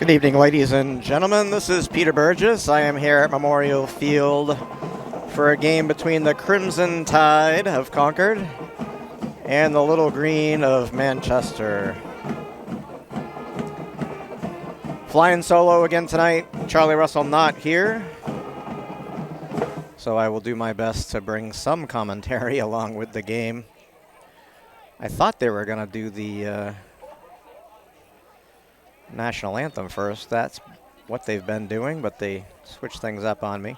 Good evening, ladies and gentlemen. This is Peter Burgess. I am here at Memorial Field for a game between the Crimson Tide of Concord and the Little Green of Manchester. Flying solo again tonight. Charlie Russell not here, so I will do my best to bring some commentary along with the game. I thought they were going to do the national anthem first. That's what they've been doing, but they switched things up on me.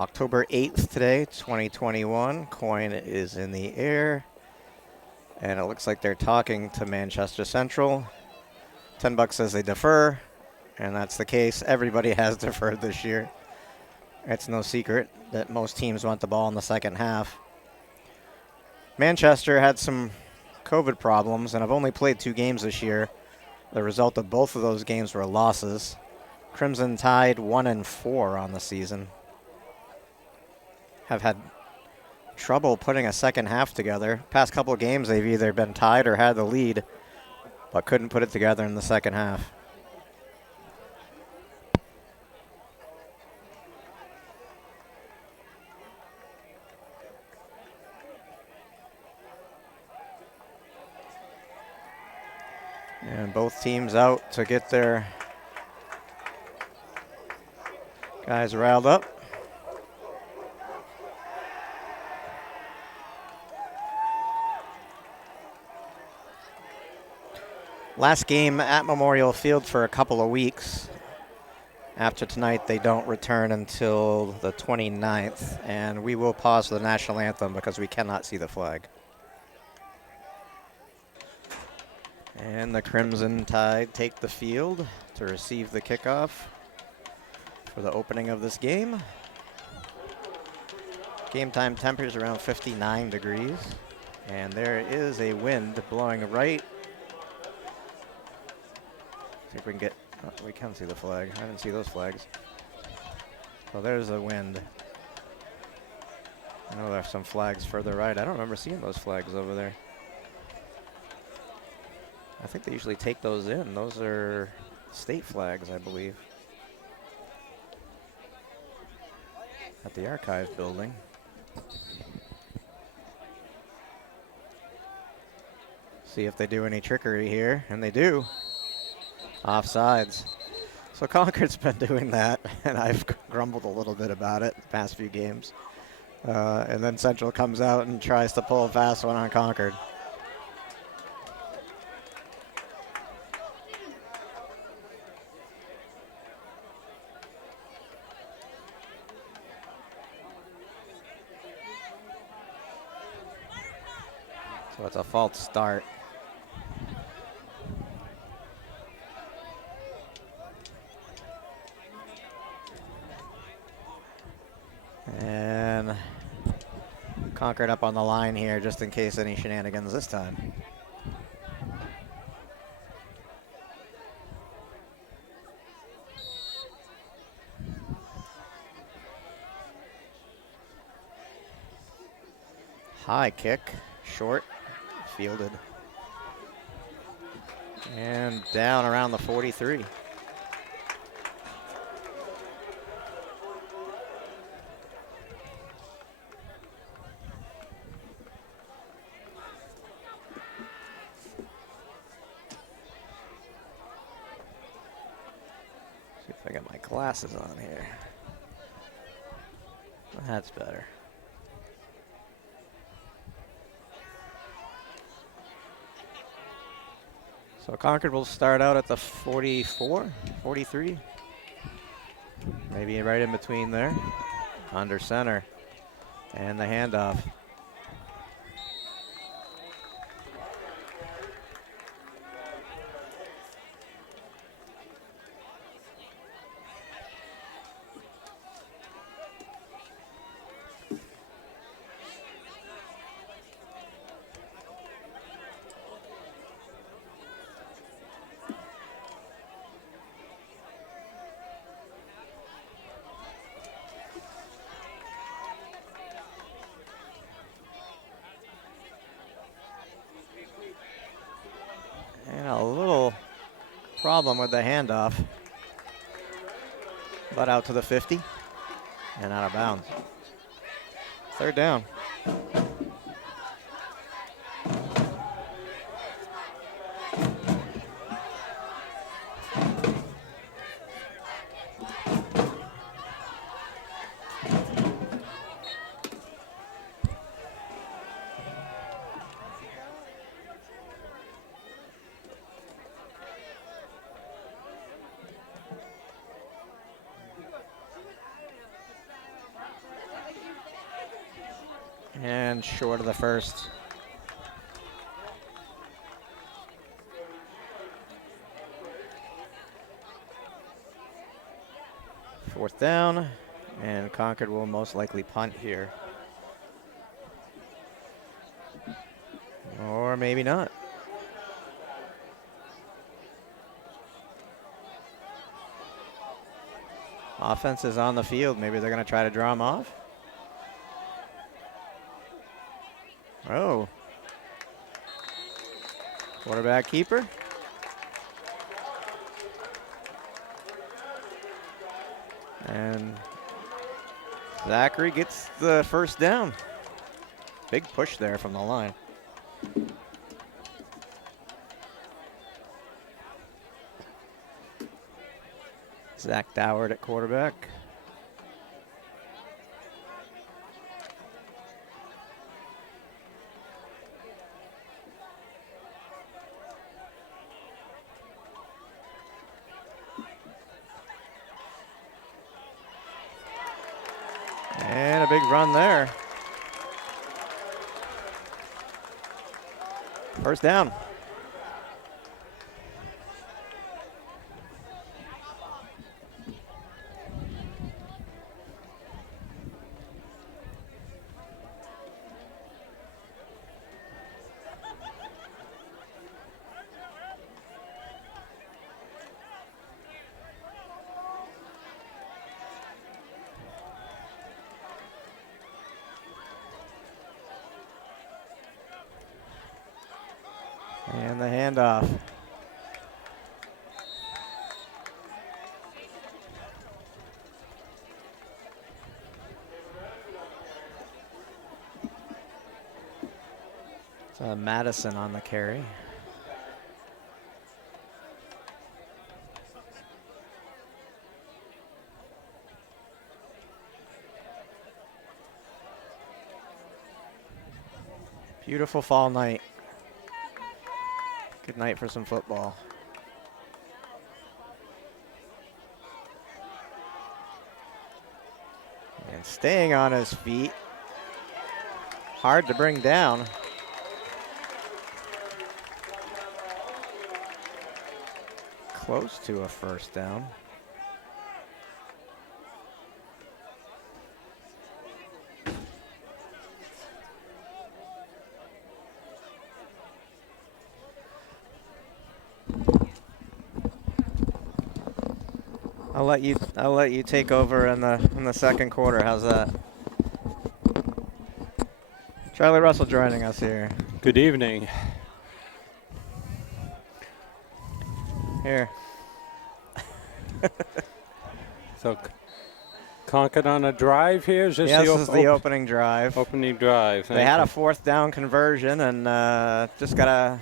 October 8th today, 2021. Coin is in the air, and it looks like they're talking to Manchester Central. $10 says they defer, and that's the case. Everybody has deferred this year. It's no secret that most teams want the ball in the second half. Manchester had some COVID problems, and I've only played 2 games this year. The result of both of those games were losses. Crimson Tide 1-4 on the season. Have had trouble putting a second half together. Past couple of games they've either been tied or had the lead, but couldn't put it together in the second half. And both teams out to get their guys riled up. Last game at Memorial Field for a couple of weeks. After tonight, they don't return until the 29th, and we will pause the national anthem because we cannot see the flag. And the Crimson Tide take the field to receive the kickoff for the opening of this game. Game time temperature around 59 degrees, and there is a wind blowing right. See if we can get, oh, we can see the flag. I didn't see those flags. So there's a wind. I know there's some flags further right. I don't remember seeing those flags over there. I think they usually take those in. Those are state flags, I believe. At the archive building. See if they do any trickery here, and they do. Offsides. So Concord's been doing that, and I've grumbled a little bit about it the past few games. And then Central comes out and tries to pull a fast one on Concord. So it's a false start. And Concord up on the line here just in case any shenanigans this time. High kick, short, fielded. And down around the 43. See if I got my glasses on here. That's better. So Concord will start out at the 44, 43. Maybe right in between there. Under center. And the handoff. Yeah, a little problem with the handoff. But out to the 50 and out of bounds. Third down. And short of the first. Fourth down, and Concord will most likely punt here. Or maybe not. Offense is on the field. Maybe they're going to try to draw him off. Oh. Quarterback keeper. And Zachary gets the first down. Big push there from the line. Zach Doward at quarterback. And a big run there. First down. And the handoff. It's Madison on the carry. Beautiful fall night. Good night for some football. And staying on his feet. Hard to bring down. Close to a first down. I'll let you take over in the second quarter. How's that? Charlie Russell joining us here. Good evening. Here. So Concord on a drive here? Is this this is the opening drive. Opening drive. They had a fourth down conversion and just got a...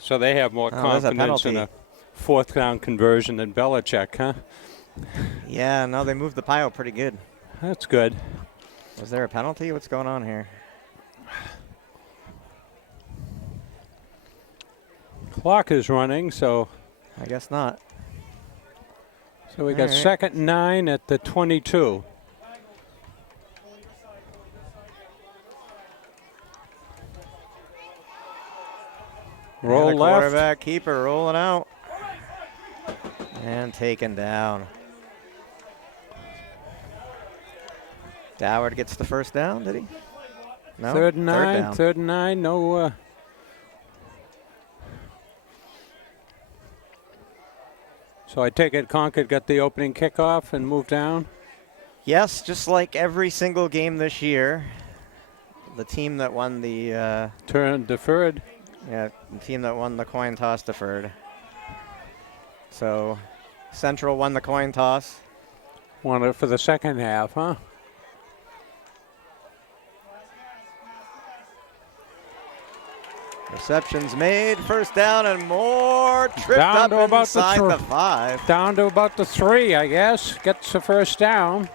So they have more confidence in a fourth down conversion than Belichick, huh? Yeah, no, they moved the pile pretty good. That's good. Was there a penalty? What's going on here? Clock is running, so... I guess not. So we got second and 9 at the 22. Roll left. Quarterback keeper rolling out. And taken down. Doward gets the first down, did he? No. Third and 9. Third and 9. No. So I take it Concord got the opening kickoff and moved down? Yes, just like every single game this year. the team that won the turn deferred. Yeah, the team that won the coin toss deferred. So Central won the coin toss. Won it for the second half, huh? Reception's made, first down and more. Tripped down up to inside the 5. Down to about the 3, I guess. Gets the first down.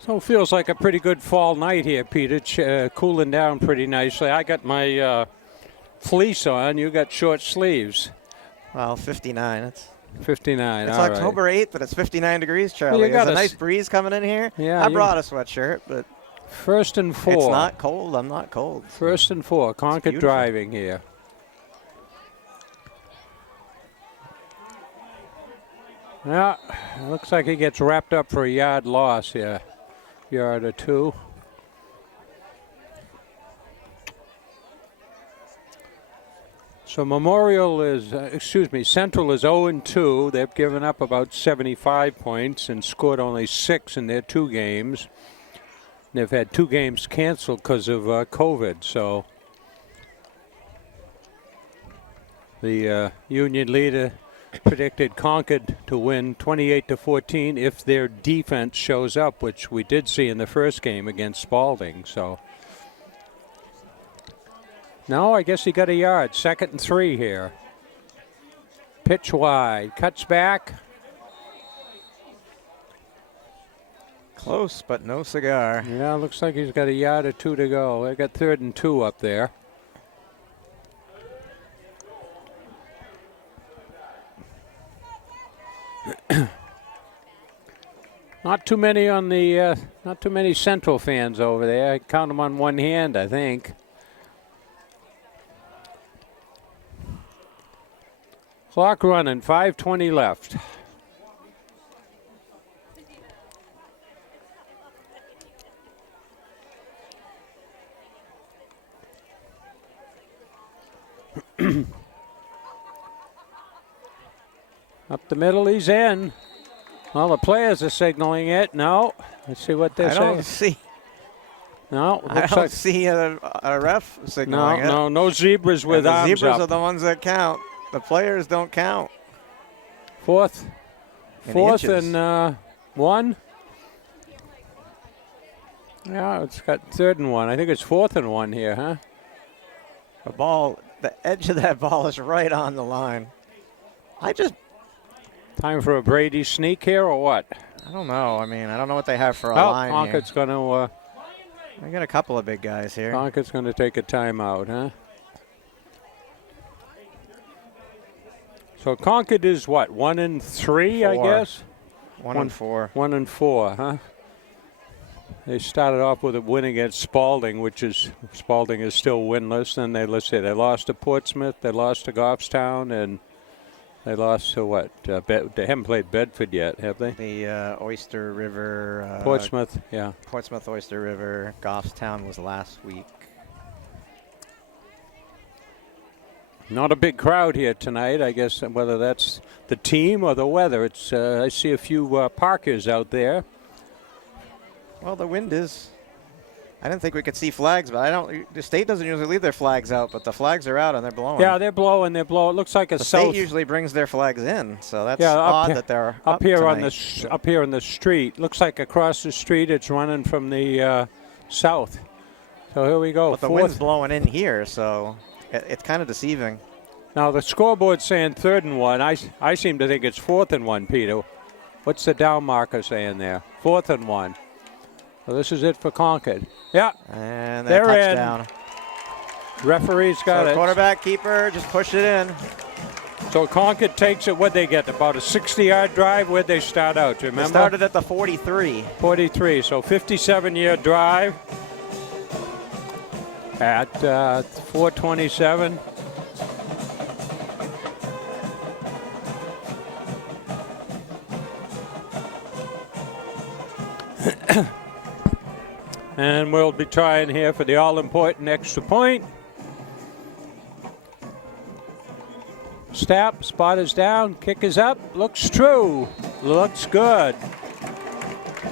So it feels like a pretty good fall night here, Peter. Cooling down pretty nicely. I got my fleece on. You got short sleeves. Well, 59. It's 59. It's all October right. 8th, but it's 59 degrees, Charlie. Well, There's a nice breeze coming in here. Yeah, I brought a sweatshirt, but first and 4. It's not cold. I'm not cold. First and 4. Concord driving here. Yeah, looks like he gets wrapped up for a yard loss here. Yard or 2. So Central is 0-2. They've given up about 75 points and scored only 6 in their 2 games. They've had 2 games canceled because of COVID. So the Union leader predicted Concord to win 28-14 if their defense shows up, which we did see in the first game against Spalding. So no, I guess he got a yard. 2nd and 3 here. Pitch wide, cuts back. Close, but no cigar. Yeah, looks like he's got a yard or 2 to go. They got 3rd and 2 up there. Not too many on the, not too many Central fans over there. I count them on one hand, I think. Clock running, 5:20 left. Up the middle, he's in. Well, the players are signaling it. No. Let's see what they're saying. I don't see. No. I don't see a ref signaling it. No zebras with arms up. The zebras are the ones that count. The players don't count. Fourth and 1. Yeah, it's got 3rd and 1. I think it's 4th and 1 here, huh? The edge of that ball is right on the line. Time for a Brady sneak here or what? I don't know. I mean, I don't know what they have for a line Concord's going to... we got a couple of big guys here. Concord's going to take a timeout, huh? So Concord is what, 1-3, I guess? 1-4. 1-4, huh? They started off with a win against Spalding, Spalding is still winless. Then they lost to Portsmouth, they lost to Goffstown, and they lost to what? They haven't played Bedford yet, have they? The Oyster River. Portsmouth, yeah. Portsmouth, Oyster River. Goffstown was last week. Not a big crowd here tonight. I guess whether that's the team or the weather. It's I see a few Parkers out there. Well, the wind is. I didn't think we could see flags, but the state doesn't usually leave their flags out, but the flags are out and they're blowing. Yeah, they're blowing. It looks like the state usually brings their flags in, so that's odd that they're up here tonight. up here on the street. Looks like across the street it's running from the south. So here we go. But the wind's blowing in here, so it's kind of deceiving. Now the scoreboard's saying 3rd and 1. I seem to think it's 4th and 1, Peter. What's the down marker saying there? 4th and 1. So this is it for Concord. Yeah. And they're touchdown. In. Referee's got it. Quarterback, keeper, just push it in. So Concord takes it. What'd they get? About a 60-yard drive? Where'd they start out? Do you remember? They started at the 43. 43. So 57-yard drive at 4:27. And we'll be trying here for the all-important extra point. Snap, spot is down, kick is up, looks true, looks good.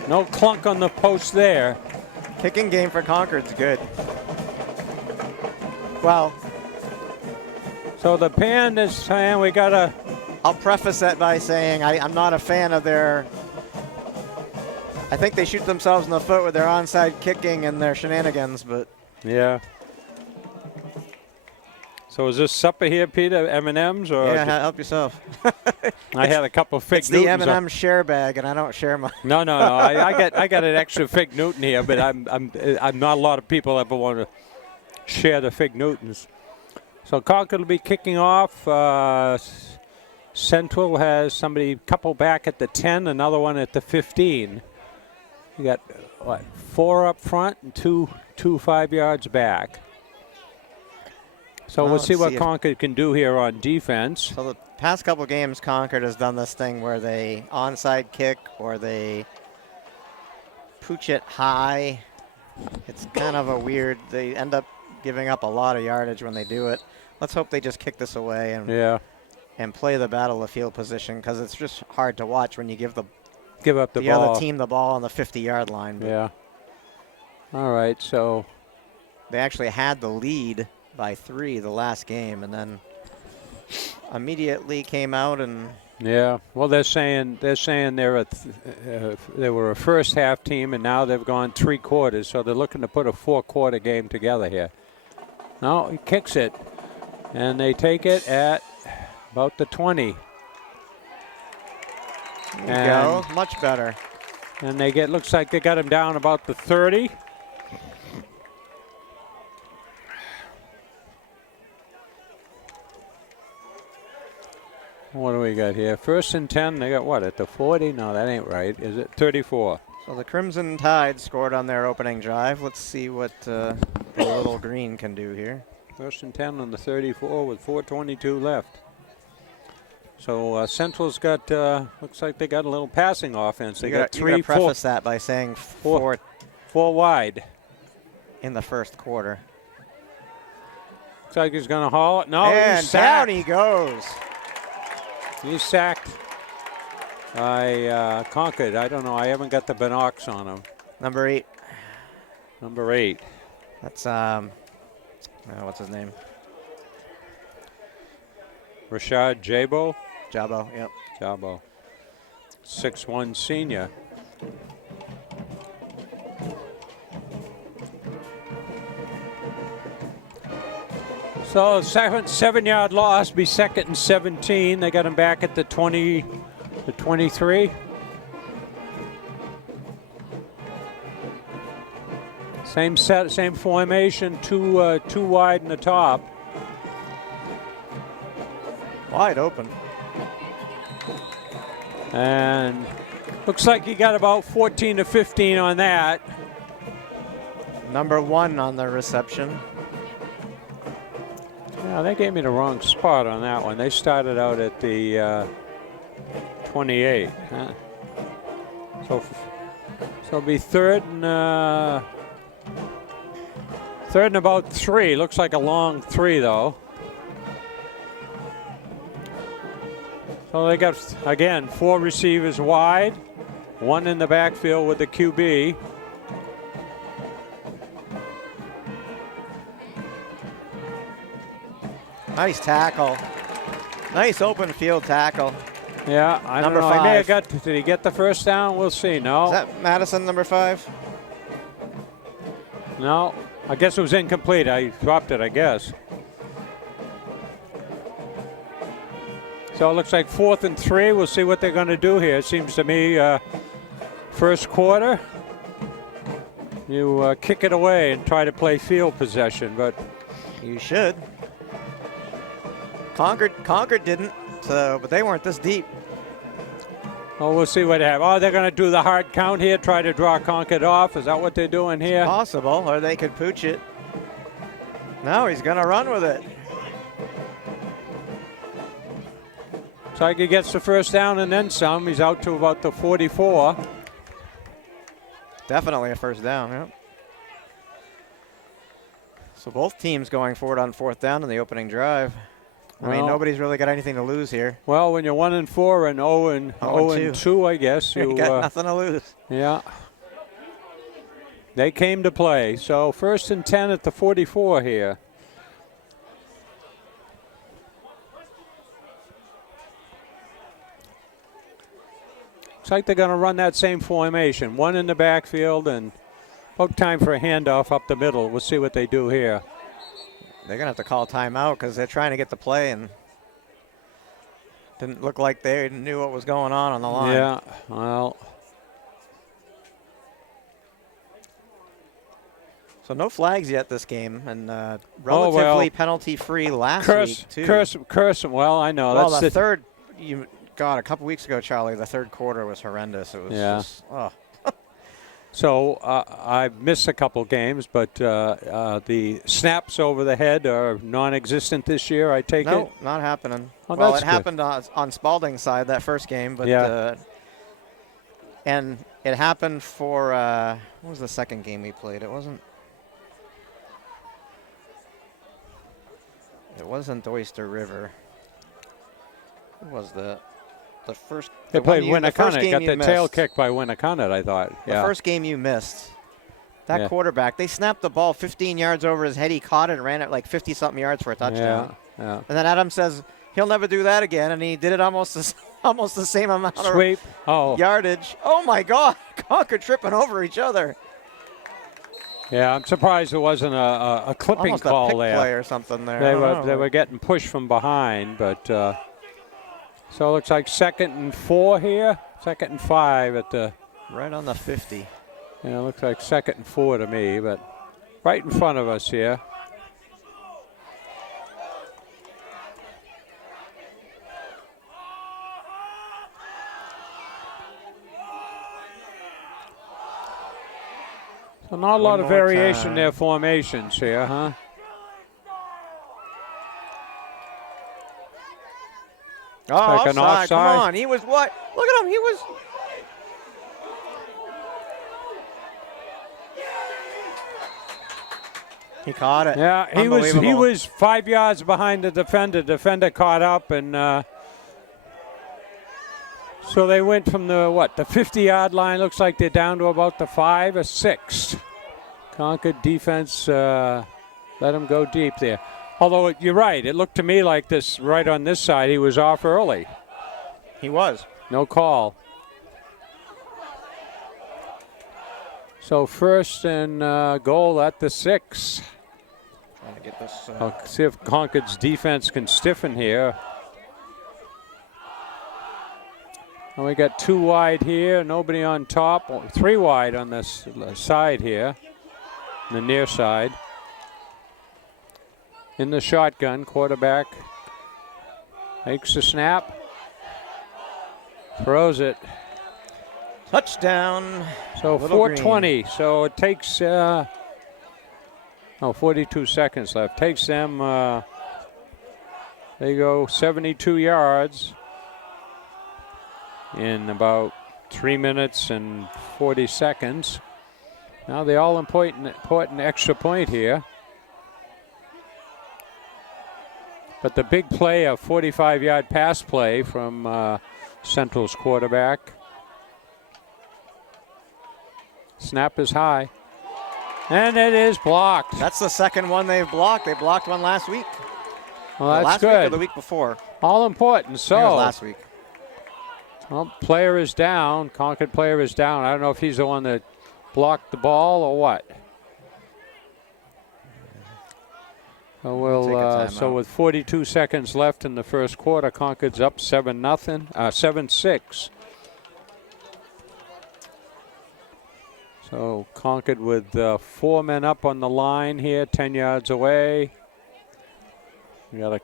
No clunk on the post there. Kicking game for Concord's good. Well, So the pan is saying we got to. I'll preface that by saying I'm not a fan of their. I think they shoot themselves in the foot with their onside kicking and their shenanigans, but. Yeah. So is this supper here, Peter? M&Ms or? Yeah, help yourself. I had a couple of fig It's the Newtons. M&M share bag, and I don't share mine. No. I got an extra fig Newton here, but I'm not a lot of people ever want to share the fig Newtons. So Concord will be kicking off. Central has somebody couple back at the 10, another one at the 15. You got what? 4 up front and two 5 yards back. So Well, we'll see let's what see if- Concord can do here on defense. So the past couple games, Concord has done this thing where they onside kick or they pooch it high. It's kind of a weird. They end up giving up a lot of yardage when they do it. Let's hope they just kick this away and play the battle of field position, because it's just hard to watch when you give up the the ball. other team the ball on the 50-yard line. But Yeah. All right. So they actually had the lead by 3 the last game, and then immediately came out and. yeah. Well, they're saying they were a first half team, and now they've gone 3 quarters. So they're looking to put a 4-quarter game together here. No, he kicks it, and they take it at about the 20. There you go. Much better. And they looks like they got him down about the 30. What do we got here? 1st and 10. They got what, at the 40? No, that ain't right. Is it 34? So the Crimson Tide scored on their opening drive. Let's see what the Little Green can do here. 1st and 10 on the 34 with 4:22 left. So Central's got, looks like they got a little passing offense. They got You gotta 3, 4, preface that by saying 4 wide. in the first quarter. Looks like he's going to haul it. No, And he's sacked. down he goes. He's sacked by Concord. I don't know. I haven't got the binocs on him. Number 8. Number 8. That's what's his name? Rashad Jabo. Jabo. Yep. Jabo. 6'1" senior. So 7-yard loss, be 2nd and 17. They got him back at the 20, the 23. Same set, same formation, two wide in the top. Wide open. And looks like he got about 14 to 15 on that. Number 1 on the reception. Yeah, they gave me the wrong spot on that one. They started out at the 28. Huh? So it'll be 3rd and about 3. Looks like a long 3 though. So they got, again, 4 receivers wide, 1 in the backfield with the QB. Nice tackle. Nice open field tackle. Yeah, I don't Number know. I may have 5. got. Did he get the first down? We'll see. No. Is that Madison, number 5? No. I guess it was incomplete. I dropped it, I guess. So it looks like 4th and 3. We'll see what they're going to do here. It seems to me first quarter, you kick it away and try to play field possession, but You should. Concord didn't, but they weren't this deep. well, we'll see what happens. Oh, they're going to do the hard count here, try to draw Concord off. Is that what they're doing here? Possible, or they could pooch it. No, he's going to run with it. Tiger gets the first down and then some. He's out to about the 44. Definitely a first down, yeah. So both teams going forward on 4th down in the opening drive. I mean, nobody's really got anything to lose here. Well, when you're 1-4 and 0-2, I guess you got nothing to lose. Yeah. They came to play. So 1st and 10 at the 44 here. Looks like they're going to run that same formation. One in the backfield and about time for a handoff up the middle. We'll see what they do here. They're going to have to call timeout because they're trying to get the play and didn't look like they knew what was going on the line. Yeah, well. So no flags yet this game, and relatively penalty-free last week, too. Curse. Well, I know. Well, the third, God, a couple weeks ago, Charlie, the third quarter was horrendous. It was just, oh. So I've missed a couple games, but the snaps over the head are non-existent this year, I take it? No, not happening. Oh, well, it good. happened on Spalding's side that first game, but and it happened for what was the second game we played? It wasn't Oyster River. Who was the first? They played Winnicott. Got the tail kicked by Winnicott, I thought. The first game you missed. That quarterback, they snapped the ball 15 yards over his head. He caught it and ran it like 50-something yards for a touchdown. Yeah. And then Adam says he'll never do that again, and he did it almost the same amount of yardage. Oh, my God. Concord tripping over each other. Yeah, I'm surprised there wasn't a clipping almost call a pick there. Play or something there. They were getting pushed from behind, but so it looks like 2nd and 4 here, 2nd and 5 at the right on the 50. Yeah, it looks like 2nd and 4 to me, but right in front of us here. So not a lot of variation in their formations here, huh? Oh, like offside. Come on. He was what? Look at him. He was. He caught it. Yeah, he was 5 yards behind the defender. Defender caught up, and so they went from the 50-yard line. Looks like they're down to about the 5 or 6. Concord defense let him go deep there. Although you're right, it looked to me like this right on this side. He was off early. He was. No call. So 1st and goal at the 6. Trying to get this. I'll see if Concord's defense can stiffen here. And we got 2 wide here, nobody on top. 3 wide on this side here, the near side. In the shotgun, quarterback makes the snap, throws it. Touchdown. So 4:20. So it takes 42 seconds left. Takes them. They go 72 yards in about 3 minutes and 40 seconds. Now the all-important extra point here. But the big play, a 45-yard pass play from Central's quarterback. Snap is high. And it is blocked. That's the second one they've blocked. They blocked one last week. Well, that's last good. Week or the week before? All important. So it was last week. Well, player is down. Concord player is down. I don't know if he's the one that blocked the ball or what. So with 42 seconds left in the first quarter, Concord's up 7-6. So Concord with 4 men up on the line here, 10 yards away. We got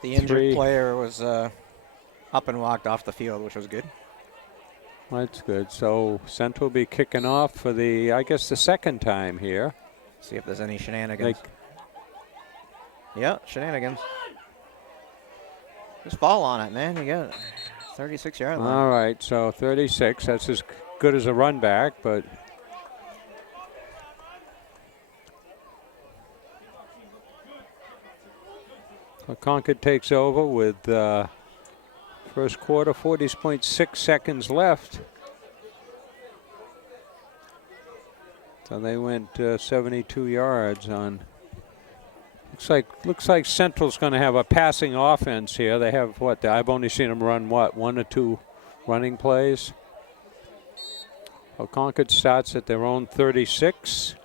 the injured player was up and walked off the field, which was good. That's good. So Central will be kicking off for I guess the second time here. See if there's any shenanigans. Yeah, shenanigans. Just fall on it, man. You got 36-yard line. All right, so 36. That's as good as a run back, but So Concord takes over with first quarter, 40.6 seconds left. So they went 72 yards on. Looks like Central's going to have a passing offense here. They have what? I've only seen them run what, 1 or 2 running plays. Well, Concord starts at their own 36.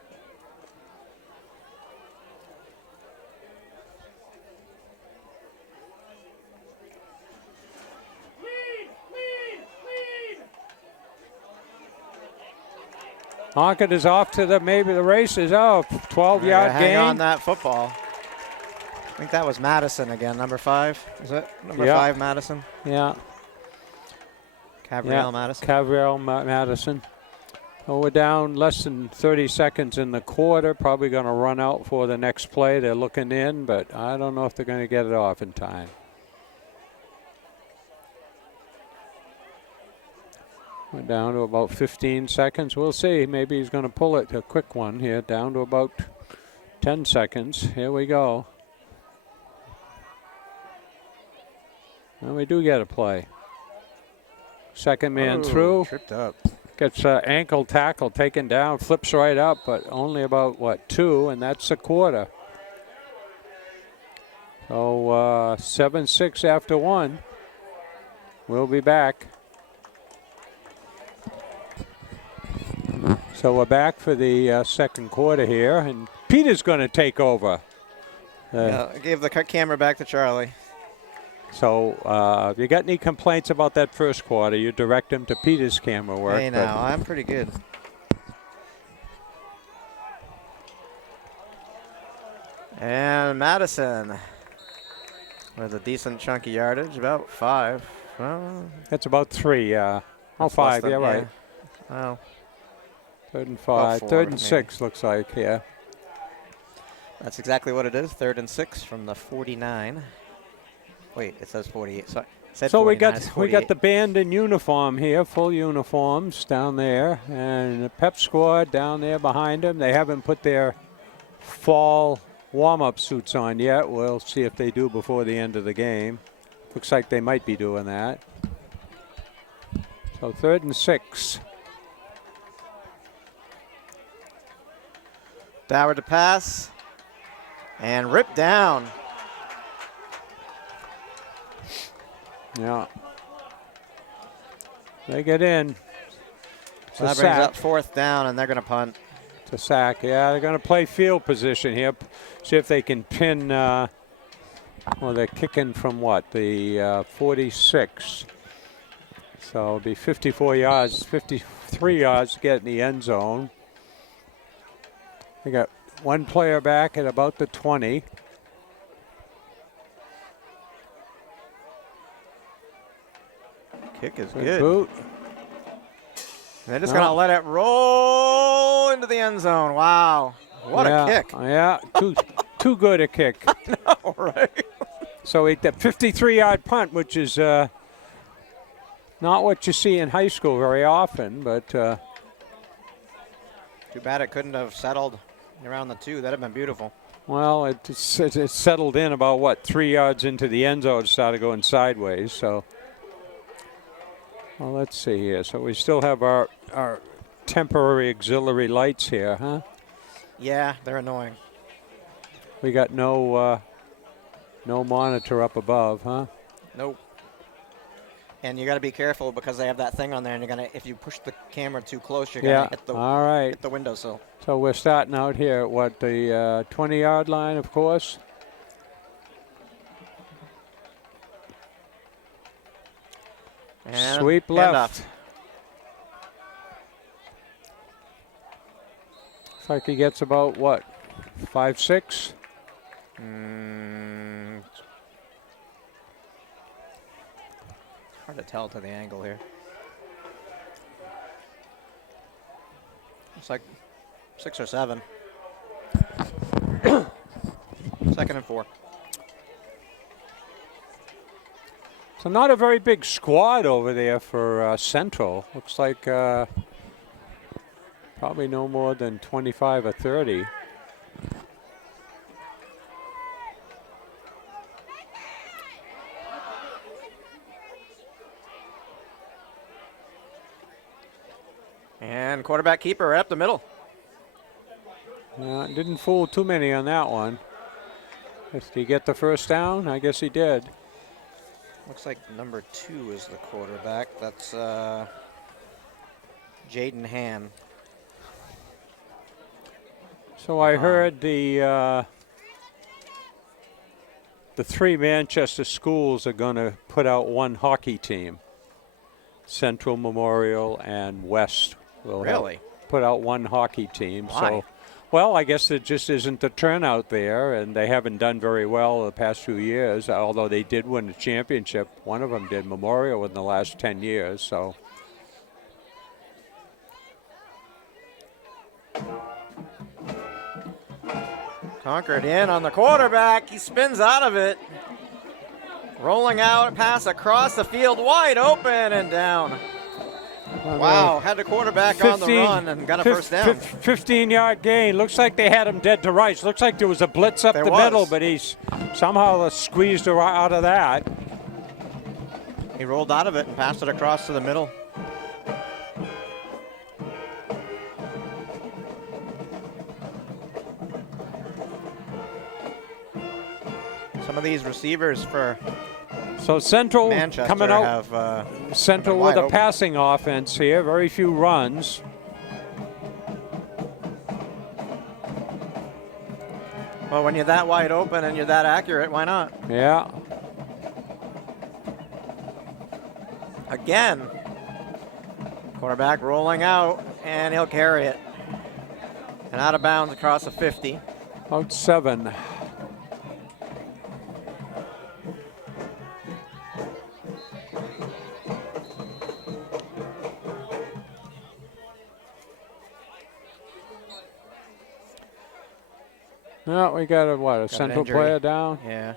Concord is off to maybe the races. Oh, 12-yard gain. Hang on that football. I think that was Madison again, number 5. Is it number 5, Madison? Yeah. Cavriel Madison. Cavriel Madison. Well, we're down less than 30 seconds in the quarter. Probably going to run out for the next play. They're looking in, but I don't know if they're going to get it off in time. We're down to about 15 seconds. We'll see. Maybe he's going to pull it, a quick one here, down to about 10 seconds. Here we go. And we do get a play. Second man through. Tripped up. Gets ankle tackle taken down, flips right up, but only about, 2, and that's a quarter. So 7-6 after 1. We'll be back. So we're back for the second quarter here, and Peter's going to take over. I gave the camera back to Charlie. So if you got any complaints about that first quarter, you direct them to Peter's camera work. Hey, now, I'm pretty good. And Madison with a decent chunky yardage, about 5. That's about 3, yeah. Oh, 5, yeah, right. Oh. 3rd and 5. 3rd and 6 looks like, yeah. That's exactly what it is. 3rd and 6 from the 49. Wait, it says 48. Sorry. So we got the band in uniform here, full uniforms down there, and the pep squad down there behind them. They haven't put their fall warm-up suits on yet. We'll see if they do before the end of the game. Looks like they might be doing that. So 3rd and 6. Dower to pass. And ripped down. Yeah. They get in. So that brings up 4th down, and they're going to punt. It's a sack. Yeah, they're going to play field position here. See if they can pin. Well, they're kicking from what? The 46. So it'll be 54 yards, 53 yards to get in the end zone. They got one player back at about the 20. Kick is good. Boot. They're just going to let it roll into the end zone. Wow. What a kick. Yeah, too good a kick. I know, right? So the 53-yard punt, which is not what you see in high school very often, but too bad it couldn't have settled around the 2. That'd have been beautiful. Well, it settled in about 3 yards into the end zone. It started going sideways. So, well, let's see here. So we still have our temporary auxiliary lights here, huh? Yeah, they're annoying. We got no monitor up above, huh? Nope. And you got to be careful because they have that thing on there, and if you push the camera too close, you're gonna hit the windowsill. So we're starting out here at the 20-yard line, of course. And sweep left. Looks like he gets about 5-6. Hard to tell to the angle here. It's like 6 or 7. 2nd and 4. So not a very big squad over there for Central. Looks like probably no more than 25 or 30. And quarterback keeper right up the middle. Didn't fool too many on that one. Did he get the first down? I guess he did. Looks like number 2 is the quarterback. That's Jaden Ham. So I heard the 3 Manchester schools are going to put out one hockey team. Central, Memorial, and West will put out one hockey team. Why? So, well, I guess it just isn't the turnout there, and they haven't done very well the past few years, although they did win a championship. One of them did, Memorial, in the last 10 years. So. Concord in on the quarterback. He spins out of it. Rolling out, pass across the field, wide open and down. Wow, had the quarterback on the run and got a first down. 15-yard gain. Looks like they had him dead to rights. Looks like there was a blitz up the middle, but he's somehow squeezed out of that. He rolled out of it and passed it across to the middle. Some of these receivers for Central Manchester coming out. Central with a passing offense here. Very few runs. Well, when you're that wide open and you're that accurate, why not? Yeah. Again. Quarterback rolling out, and he'll carry it. And out of bounds across the 50. Out 7. No, we got a Central player down? Yeah.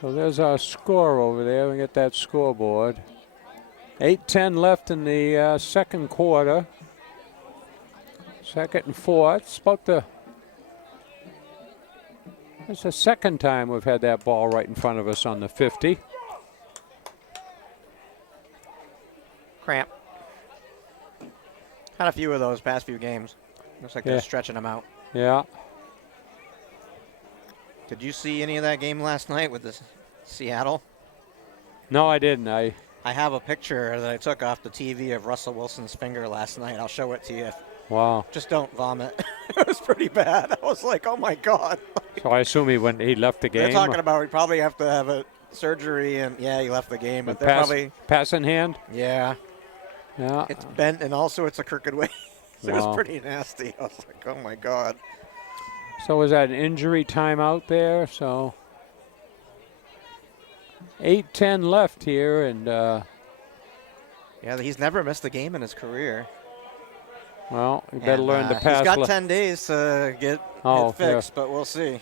So there's our score over there. We get that scoreboard. 8:10 left in the second quarter. Second and 4. It's the second time we've had that ball right in front of us on the 50. Cramp. Had a few of those past few games. Looks like they're stretching them out. Yeah. Did you see any of that game last night with the Seattle? No, I didn't. I have a picture that I took off the TV of Russell Wilson's finger last night. I'll show it to you. Wow. Just don't vomit. It was pretty bad. I was like, oh my God. So I assume he left the game. They're talking about we probably have to have a surgery, and yeah, he left the game. But they're probably passing hand. Yeah. Yeah. It's bent, and also it's a crooked way. So wow. It was pretty nasty. I was like, oh my God. So was that an injury timeout there? So 8:10 left here, and yeah, he's never missed a game in his career. Well, you better learn to pass. He's got 10 days to get it fixed, but we'll see.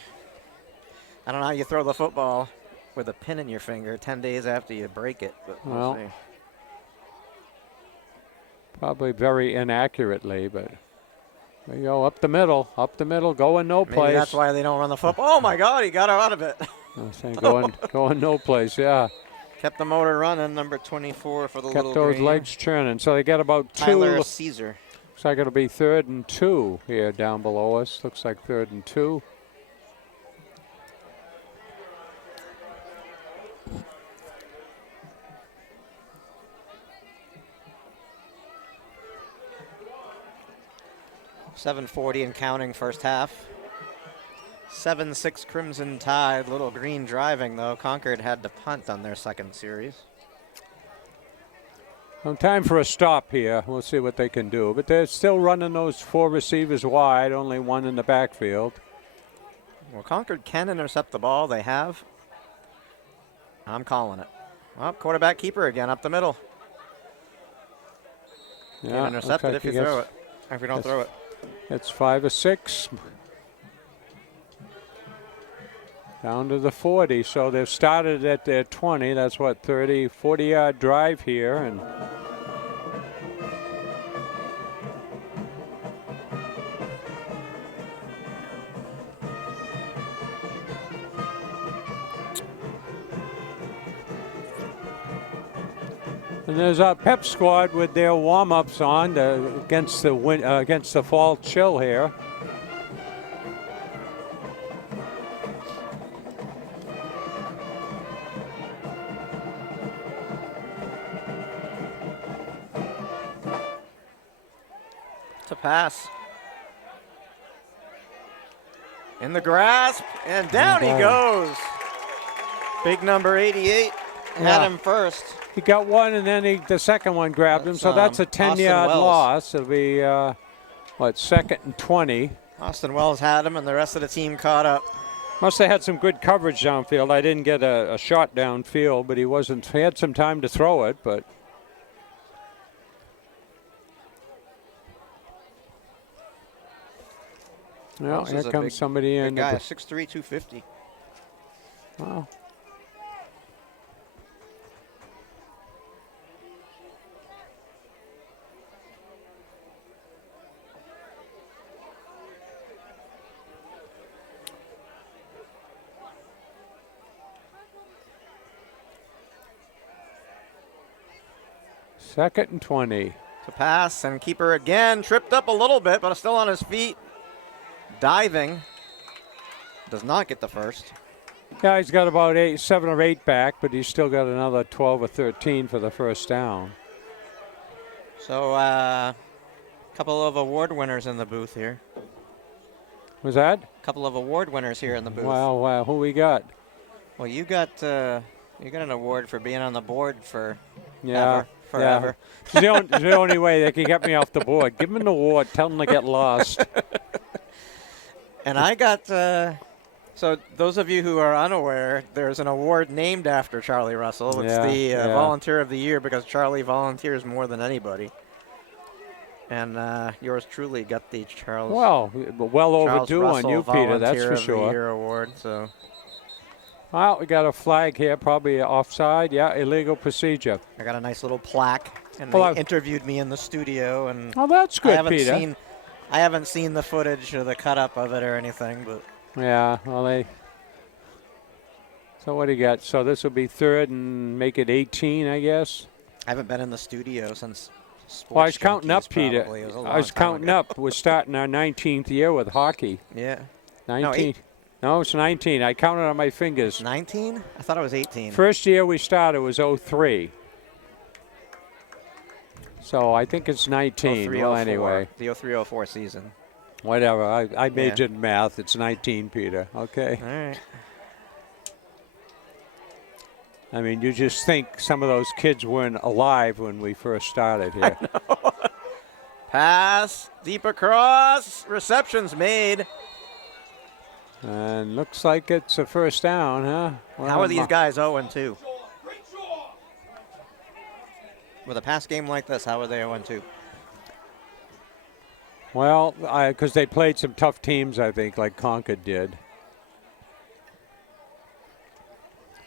I don't know how you throw the football with a pin in your finger 10 days after you break it, but we'll see. Probably very inaccurately, but there you go, up the middle, going no place. Maybe that's why they don't run the football. Oh my God, he got out of it. I'm saying going no place, yeah. Kept the motor running, number 24 for the Kept little those green. legs churning. So they got about Tyler 2. Caesar. Looks like it'll be 3rd and 2 here down below us. Looks like 3rd and 2. .740 and counting first half. 7-6 Crimson Tide. Little green driving, though. Concord had to punt on their second series. Well, time for a stop here. We'll see what they can do. But they're still running those 4 receivers wide, only 1 in the backfield. Well, Concord can intercept the ball. They have. I'm calling it. Well, quarterback keeper again up the middle. Yeah, Can't intercept it if you throw it. If you don't throw it. It's 5 or 6. Down to the 40. So they've started at their 20. That's what, 30, 40-yard drive here. And And there's our pep squad with their warm-ups on against the fall chill here. To pass. In the grasp, and down he goes. Big number 88 had him first. He got one, and then the second one grabbed him. So that's a 10-yard loss. It'll be, 2nd and 20. Austin Wells had him, and the rest of the team caught up. Must have had some good coverage downfield. I didn't get a shot downfield, but he had some time to throw it, but. Well, here comes somebody in. Big guy, 6'3", 250. Wow. Second and 20. To pass, and keeper again, tripped up a little bit, but still on his feet. Diving. Does not get the first. Yeah, he's got about 7 or 8 back, but he's still got another 12 or 13 for the first down. So, a couple of award winners in the booth here. Was that? A couple of award winners here in the booth. Wow, who we got? Well, you got an award for being on the board for forever. Yeah. It's the only way they can get me off the board. Give them an award. Tell them to get lost. And I got, so those of you who are unaware, there's an award named after Charlie Russell. It's the Volunteer of the Year because Charlie volunteers more than anybody. And yours truly got the Charles. Well overdue Russell on you, Peter. That's for Volunteer of sure. the Year award. So. Well, we got a flag here, probably offside. Yeah, illegal procedure. I got a nice little plaque, and Well, they interviewed me in the studio. And oh, that's good, Peter. I haven't seen the footage or the cut up of it or anything, but. Yeah, well, so what do you got? So this will be 3rd and make it 18, I guess. I haven't been in the studio since. Well, I was counting up, Peter. I was counting ago. up. We're starting our 19th year with hockey. Yeah. 19. No, it's 19. I counted on my fingers. 19? I thought it was 18. First year we started was 03. So I think it's 19. Well, anyway. The 03-04 season. Whatever. I majored in math. It's 19, Peter. Okay. All right. I mean, you just think some of those kids weren't alive when we first started here. I know. Pass. Deep across. Reception's made. And looks like it's a first down, huh? Well, how are these guys 0-2? With a pass game like this, how are they 0-2? Well, because they played some tough teams, I think, like Concord did.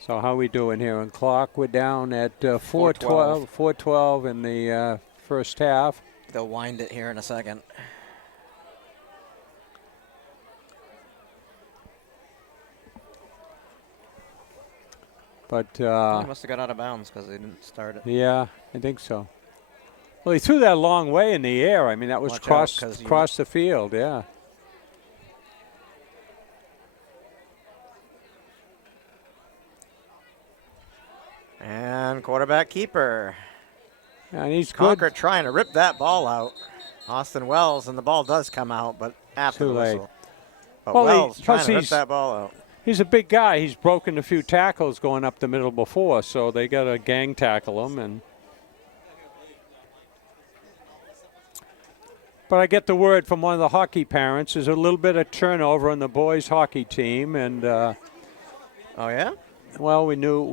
So how we doing here in clock? We're down at 4:12 in the first half. They'll wind it here in a second. But he must have got out of bounds because they didn't start it. Yeah, I think so. Well, he threw that a long way in the air. I mean, that was across the field, yeah. And quarterback keeper. And he's Concord trying to rip that ball out. Austin Wells, and the ball does come out, but after the whistle. But Wells trying to rip that ball out. He's a big guy. He's broken a few tackles going up the middle before, so they got to gang tackle him. But I get the word from one of the hockey parents there's a little bit of turnover on the boys' hockey team, and oh yeah. Well, we knew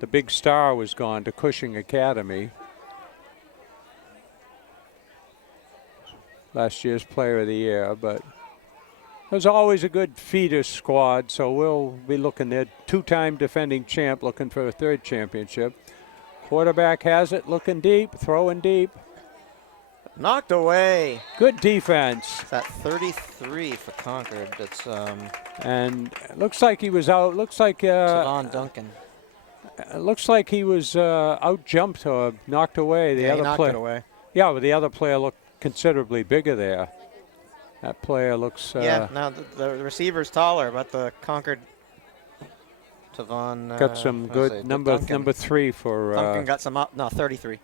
the big star was gone to Cushing Academy. Last year's player of the year, but there's always a good feeder squad, so we'll be looking at two-time defending champ looking for a third championship. Quarterback has it, looking deep, throwing deep. Knocked away. Good defense. It's at 33 for Concord. It's And it looks like he was out. Looks like Savon Duncan. it looks like he was out jumped or knocked away. The Yeah, he other knocked player. it away. Yeah, but the other player looked considerably bigger there. That player looks. Yeah, now the receiver's taller, but the Concord Savon Got some good number 3 for. Duncan got some up. No, 33.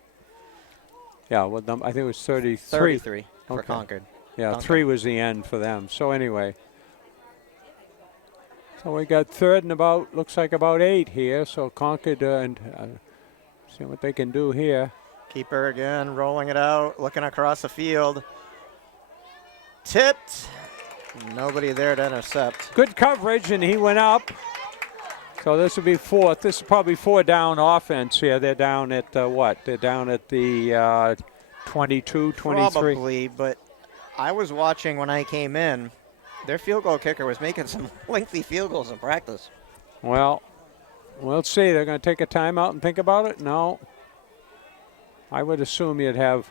Yeah, well, I think it was 33. 33 for Okay. Concord. Yeah, Duncan. 3 was the end for them. So anyway. So we got third and looks like about 8 here. So Concord and see what they can do here. Keeper again, rolling it out, looking across the field. Tipped. Nobody there to intercept. Good coverage, and he went up. So this would be 4th. This is probably 4 down offense here. They're down at what? They're down at the 22, 23. Probably, but I was watching when I came in. Their field goal kicker was making some lengthy field goals in practice. Well, we'll see. They're going to take a timeout and think about it? No. I would assume you'd have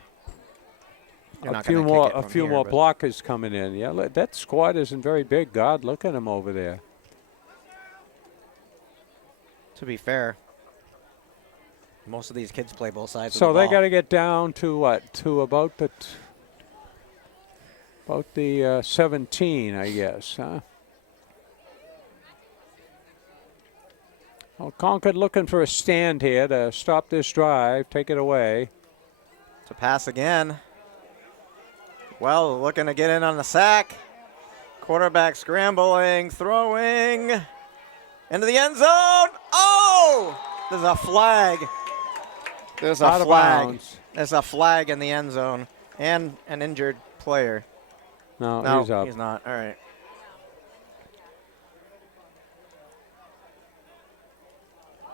a few more blockers coming in. Yeah, that squad isn't very big. God, look at them over there. To be fair, most of these kids play both sides So of the they ball. got to get down to what? To about the 17, I guess, huh? Well, Concord looking for a stand here to stop this drive, take it away. To pass again. Well, looking to get in on the sack. Quarterback scrambling, throwing. Into the end zone. Oh! There's a flag. There's a Out of flag. bounds. There's a flag in the end zone. And an injured player. No, No, he's up. he's not. All right.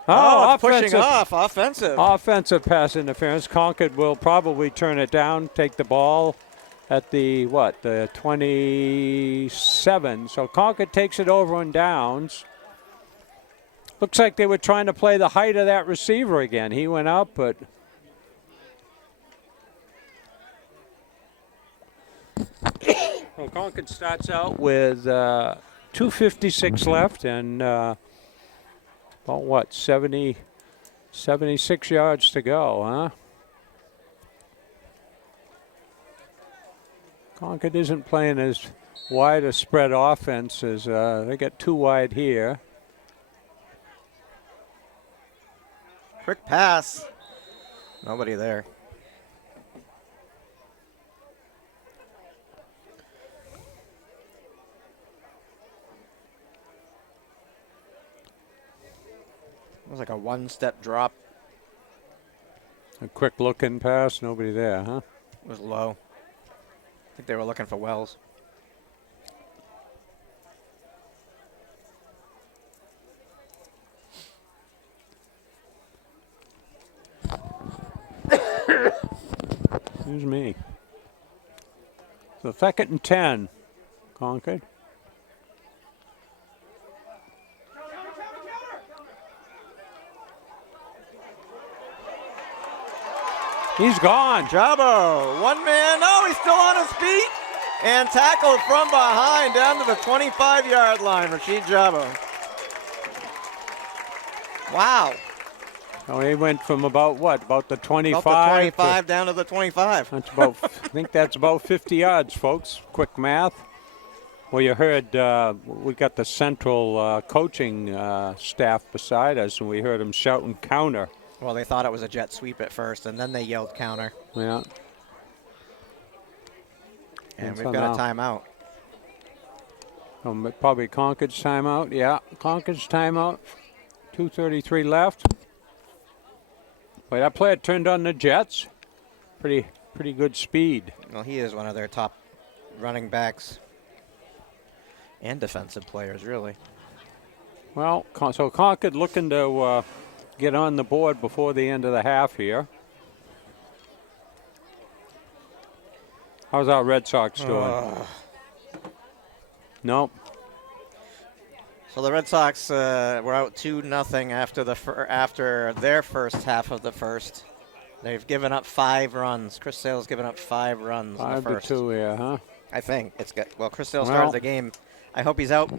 Oh, it's pushing off. Offensive. Offensive pass interference. Concord will probably turn it down, take the ball at the, the 27. So Concord takes it over on downs. Looks like they were trying to play the height of that receiver again. He went up, but well, Concord starts out with 2:56 left and about 76 yards to go, huh? Concord isn't playing as wide a spread offense as they got 2 wide here. Quick pass. Nobody there. It was like a one-step drop. A quick look-in pass, nobody there, huh? It was low. I think they were looking for Wells. Excuse me. So 2nd and 10, Concord. He's gone. Jabo, one man. No, he's still on his feet. And tackled from behind down to the 25-yard line, Rashid Jabo. Wow. So he went from about the 25? About the 25 down to the 25. That's about, I think that's about 50 yards, folks. Quick math. Well, you heard we got the central coaching staff beside us, and we heard them shouting counter. Well, they thought it was a jet sweep at first, and then they yelled counter. Yeah. And we've got a timeout. Probably Concord's timeout. Yeah, Concord's timeout. 2:33 left. Wait, that player turned on the Jets. Pretty good speed. Well, he is one of their top running backs and defensive players, really. Well, so Concord looking to get on the board before the end of the half here. How's our Red Sox doing? Nope. So the Red Sox were out 2-0 after their first half of the first. They've given up 5 runs. Chris Sale's given up 5 runs in the 5 to first. 2 here, huh? I think it's good. Well, Chris Sale Well, started the game. I hope he's out.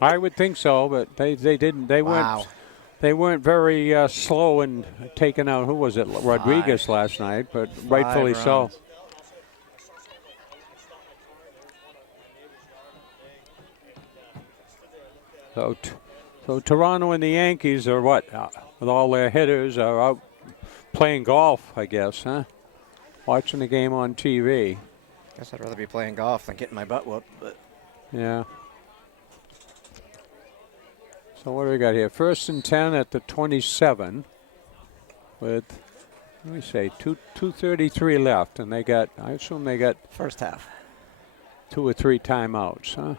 I would think so, but they didn't. They Wow. weren't very slow in taking out, who was it, Rodriguez last night, but rightfully so. runs. So Toronto and the Yankees are what? With all their hitters are out playing golf, I guess, huh? Watching the game on TV. Guess I'd rather be playing golf than getting my butt whooped. But Yeah. So what do we got here? 1st and 10 at the 27 with, let me say, 2:33 left. And they got, I assume they got first half. 2 or 3 timeouts, huh?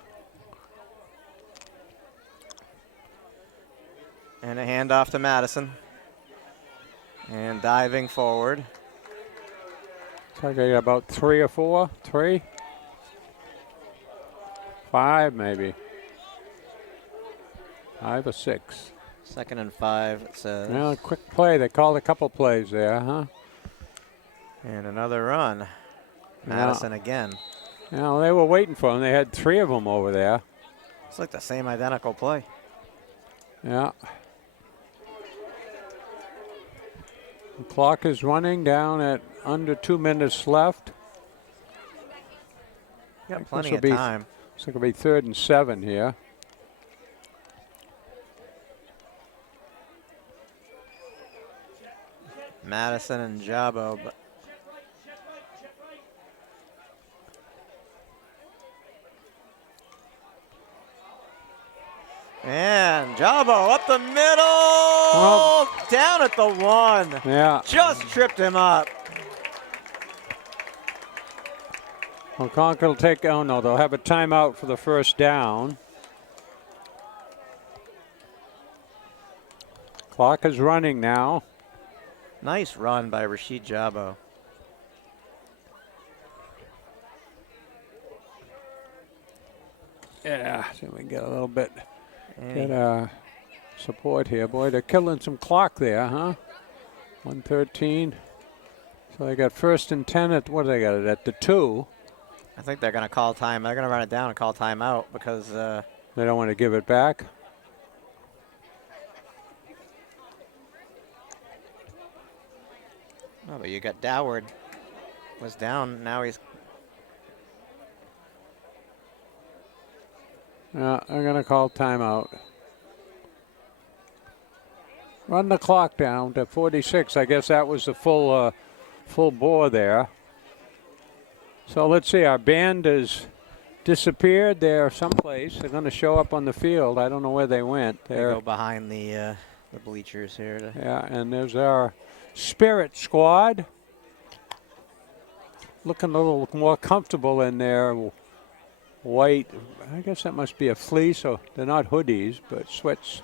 And a handoff to Madison. And diving forward. Looks like I got about 3 or 4. 3? 5 maybe. 5 or 6. 2nd and 5, it says. Well, quick play. They called a couple plays there, huh? And another run. Madison again. Now they were waiting for him. They had 3 of them over there. It's like the same identical play. Yeah. The clock is running down at under 2 minutes left. Got plenty of time. Looks like it'll be 3rd and 7 here. Madison and Jabo. And Jabo up the middle, down at the 1. Yeah. Just tripped him up. Well, Concord will take, oh no, they'll have a timeout for the first down. Clock is running now. Nice run by Rashid Jabo. Yeah, so we get a little bit support here. Boy, they're killing some clock there, huh? 1:13. So they got 1st and 10 at, what do they got it at the 2? I think they're going to call time. They're going to run it down and call timeout because they don't want to give it back. Oh, but you got Doward was down. Now he's. Yeah, I'm going to call timeout. Run the clock down to 46. I guess that was the full bore there. So let's see. Our band has disappeared. They're someplace. They're going to show up on the field. I don't know where they went. They go behind the bleachers here. Yeah, and there's our Spirit squad. Looking a little more comfortable in their white. I guess that must be a fleece. So they're not hoodies, but sweats.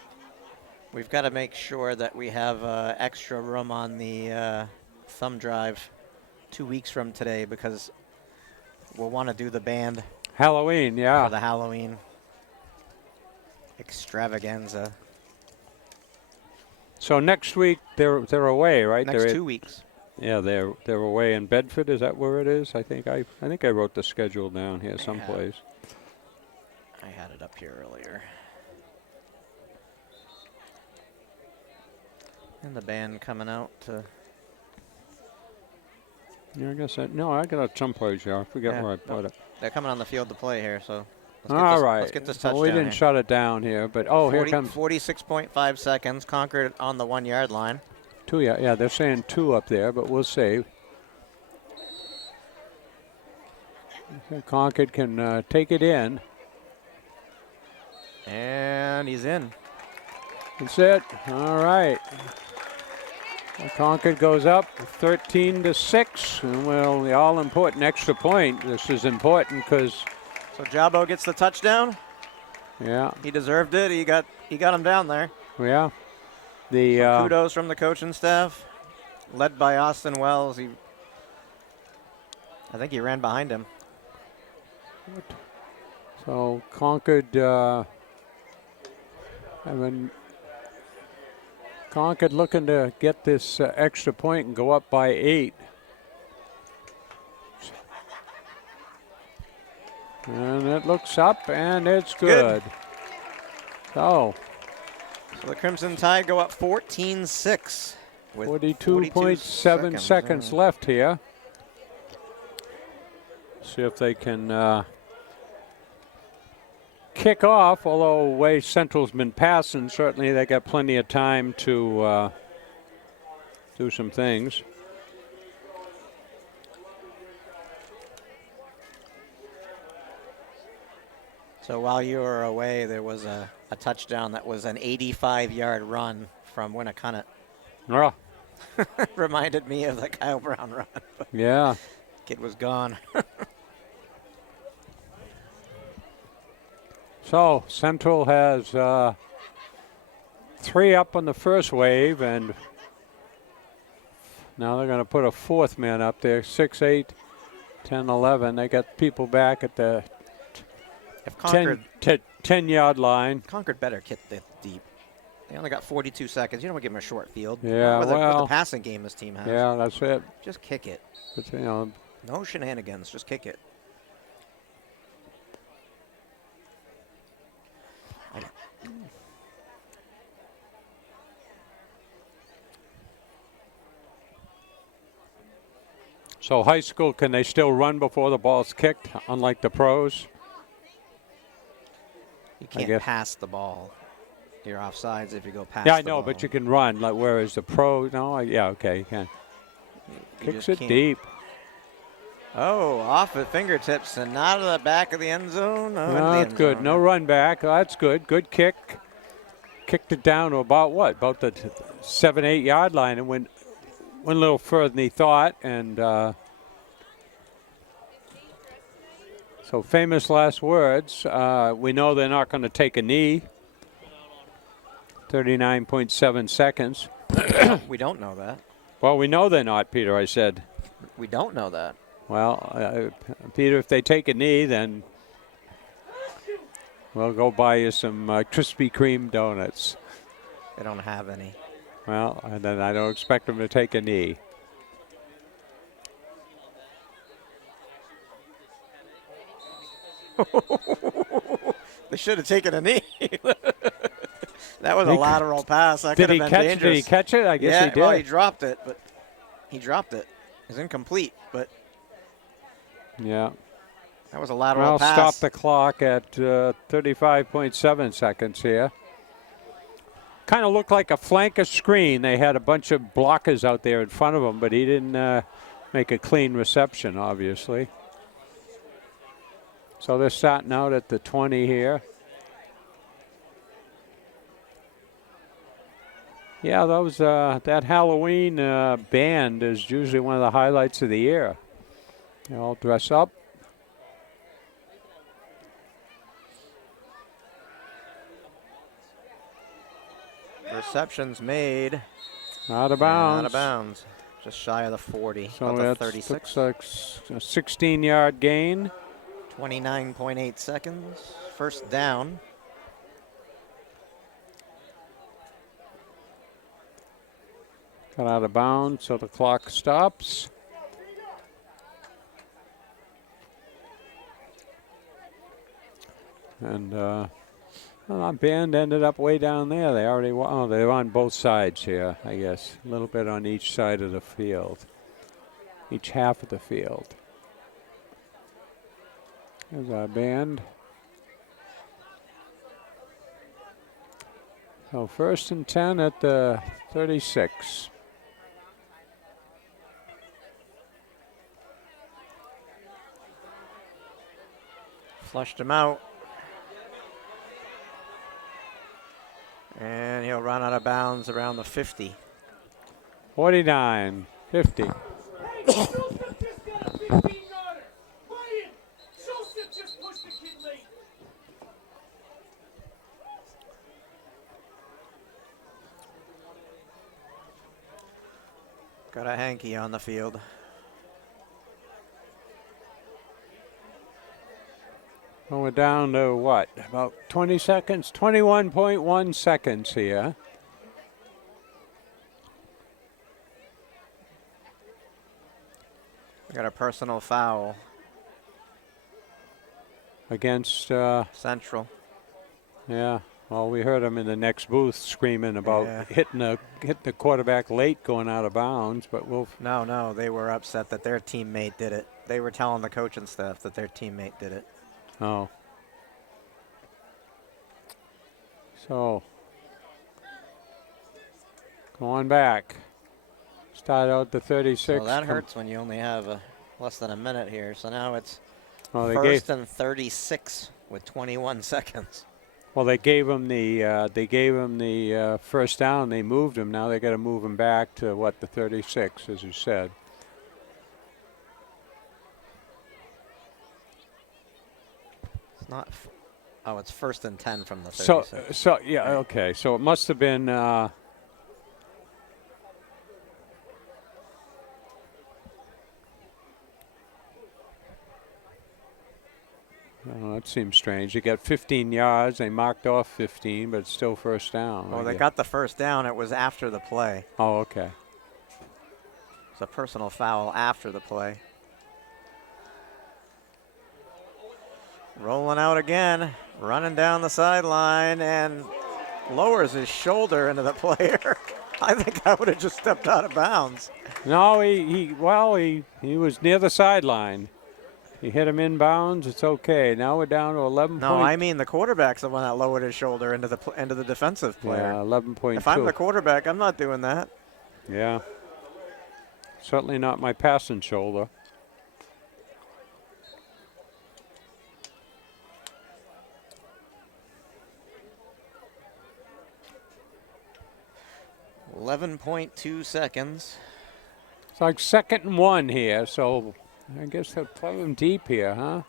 We've got to make sure that we have extra room on the thumb drive 2 weeks from today because we'll want to do the band. Halloween, yeah. For the Halloween extravaganza. So next week they're away, right? Next 2 weeks. Yeah, they're away in Bedford. Is that where it is? I think I wrote the schedule down here someplace. I had it up here earlier. And the band coming out to. Yeah, I guess I got it someplace here. I forget where I put it. They're coming on the field to play here, so. Let's get this touchdown. So we didn't shut it down here, but here comes 46.5 seconds. Concord on the 1 yard line. 2, yeah, they're saying 2 up there, but we'll see. Concord can take it in. And he's in. That's it. All right. Concord goes up 13-6. And well, the all-important extra point. This is important because. So Jabo gets the touchdown. Yeah. He deserved it. He got him down there. Yeah. Kudos from the coaching staff, led by Austin Wells. I think he ran behind him. So Concord Concord looking to get this extra point and go up by 8. And it looks up, and it's good. So the Crimson Tide go up 14-6 with 42.7 seconds left here. See if they can kick off, although the way Central's been passing, certainly they got plenty of time to do some things. So while you were away, there was a touchdown that was an 85-yard run from Winnicott. Oh. Reminded me of the Kyle Brown run. Yeah. Kid was gone. So Central has 3 up on the first wave, and now they're going to put a 4th man up there, 6, 8, 10, 11. They got people back at the 10-yard line. Concord better kick the deep. They only got 42 seconds. You don't want to give them a short field. Yeah, with well, the passing game this team has. Yeah, that's it. Just kick it. But, you know, no shenanigans. Just kick it. So high school, can they still run before the ball's kicked, unlike the pros? You can't pass the ball. You're offsides if you go past. Yeah, I know, but you can run. Like, whereas the pro, no, yeah, okay, you can. Kicks it deep. Oh, off at fingertips and not at the back of the end zone. No, that's good. No run back. Oh, that's good. Good kick. Kicked it down to about what? About the 7, 8 yard line, and went a little further than he thought. And so famous last words. We know they're not going to take a knee. 39.7 seconds. We don't know that. Well, we know they're not, Peter, I said. We don't know that. Well, Peter, if they take a knee, then we'll go buy you some Krispy Kreme donuts. They don't have any. Well, and then I don't expect them to take a knee. They should have taken a knee. That was a lateral pass. That could have been dangerous. Did he catch it? I guess he did. Well, he dropped it, but he dropped it. It's incomplete, but yeah, that was a lateral pass. Stop the clock at 35.7 seconds here. Kind of looked like a flanker screen. They had a bunch of blockers out there in front of him, but he didn't make a clean reception, obviously. So they're starting out at the 20 here. Yeah, that Halloween band is usually one of the highlights of the year. They all dress up. Receptions made. Out of bounds. Out of bounds. Just shy of the 40. So that's 36. Looks like a 16-yard gain. 29.8 seconds. First down. Got out of bounds, so the clock stops. And well, our band ended up way down there. They already they're on both sides here, I guess. A little bit on each side of the field. Each half of the field. There's our band. So 1st and 10 at the 36. Flushed him out. And he'll run out of bounds around the 50. 49, 50. Got a hanky on the field. Well, we're down to what? About 20 seconds? 21.1 seconds here. We got a personal foul against Central. Yeah. Well, we heard him in the next booth screaming about Yeah. hitting the quarterback late going out of bounds, but we'll. No, they were upset that their teammate did it. They were telling the coaching staff that their teammate did it. Oh. So, going back. Start out the 36. So that hurts when you only have less than a minute here. So now it's Well, first and 36 with 21 seconds. Well, they gave him the first down. They moved him. Now they got to move him back to the 36, as you said. It's not. It's first and 10 from the 36. So yeah, okay. So it must have been. Oh, that seems strange. You got 15 yards. They marked off 15, but it's still first down. Well, they got the first down. It was after the play. Oh, okay. It's a personal foul after the play. Rolling out again, running down the sideline, and lowers his shoulder into the player. I think I would have just stepped out of bounds. No, he was near the sideline. He hit him inbounds. It's okay. Now we're down to 11. No, I mean the quarterback's the one that lowered his shoulder into the defensive player. Yeah, 11.2. If I'm the quarterback, I'm not doing that. Yeah. Certainly not my passing shoulder. .2 seconds. It's like 2nd and 1 here, so I guess they'll play him deep here, huh?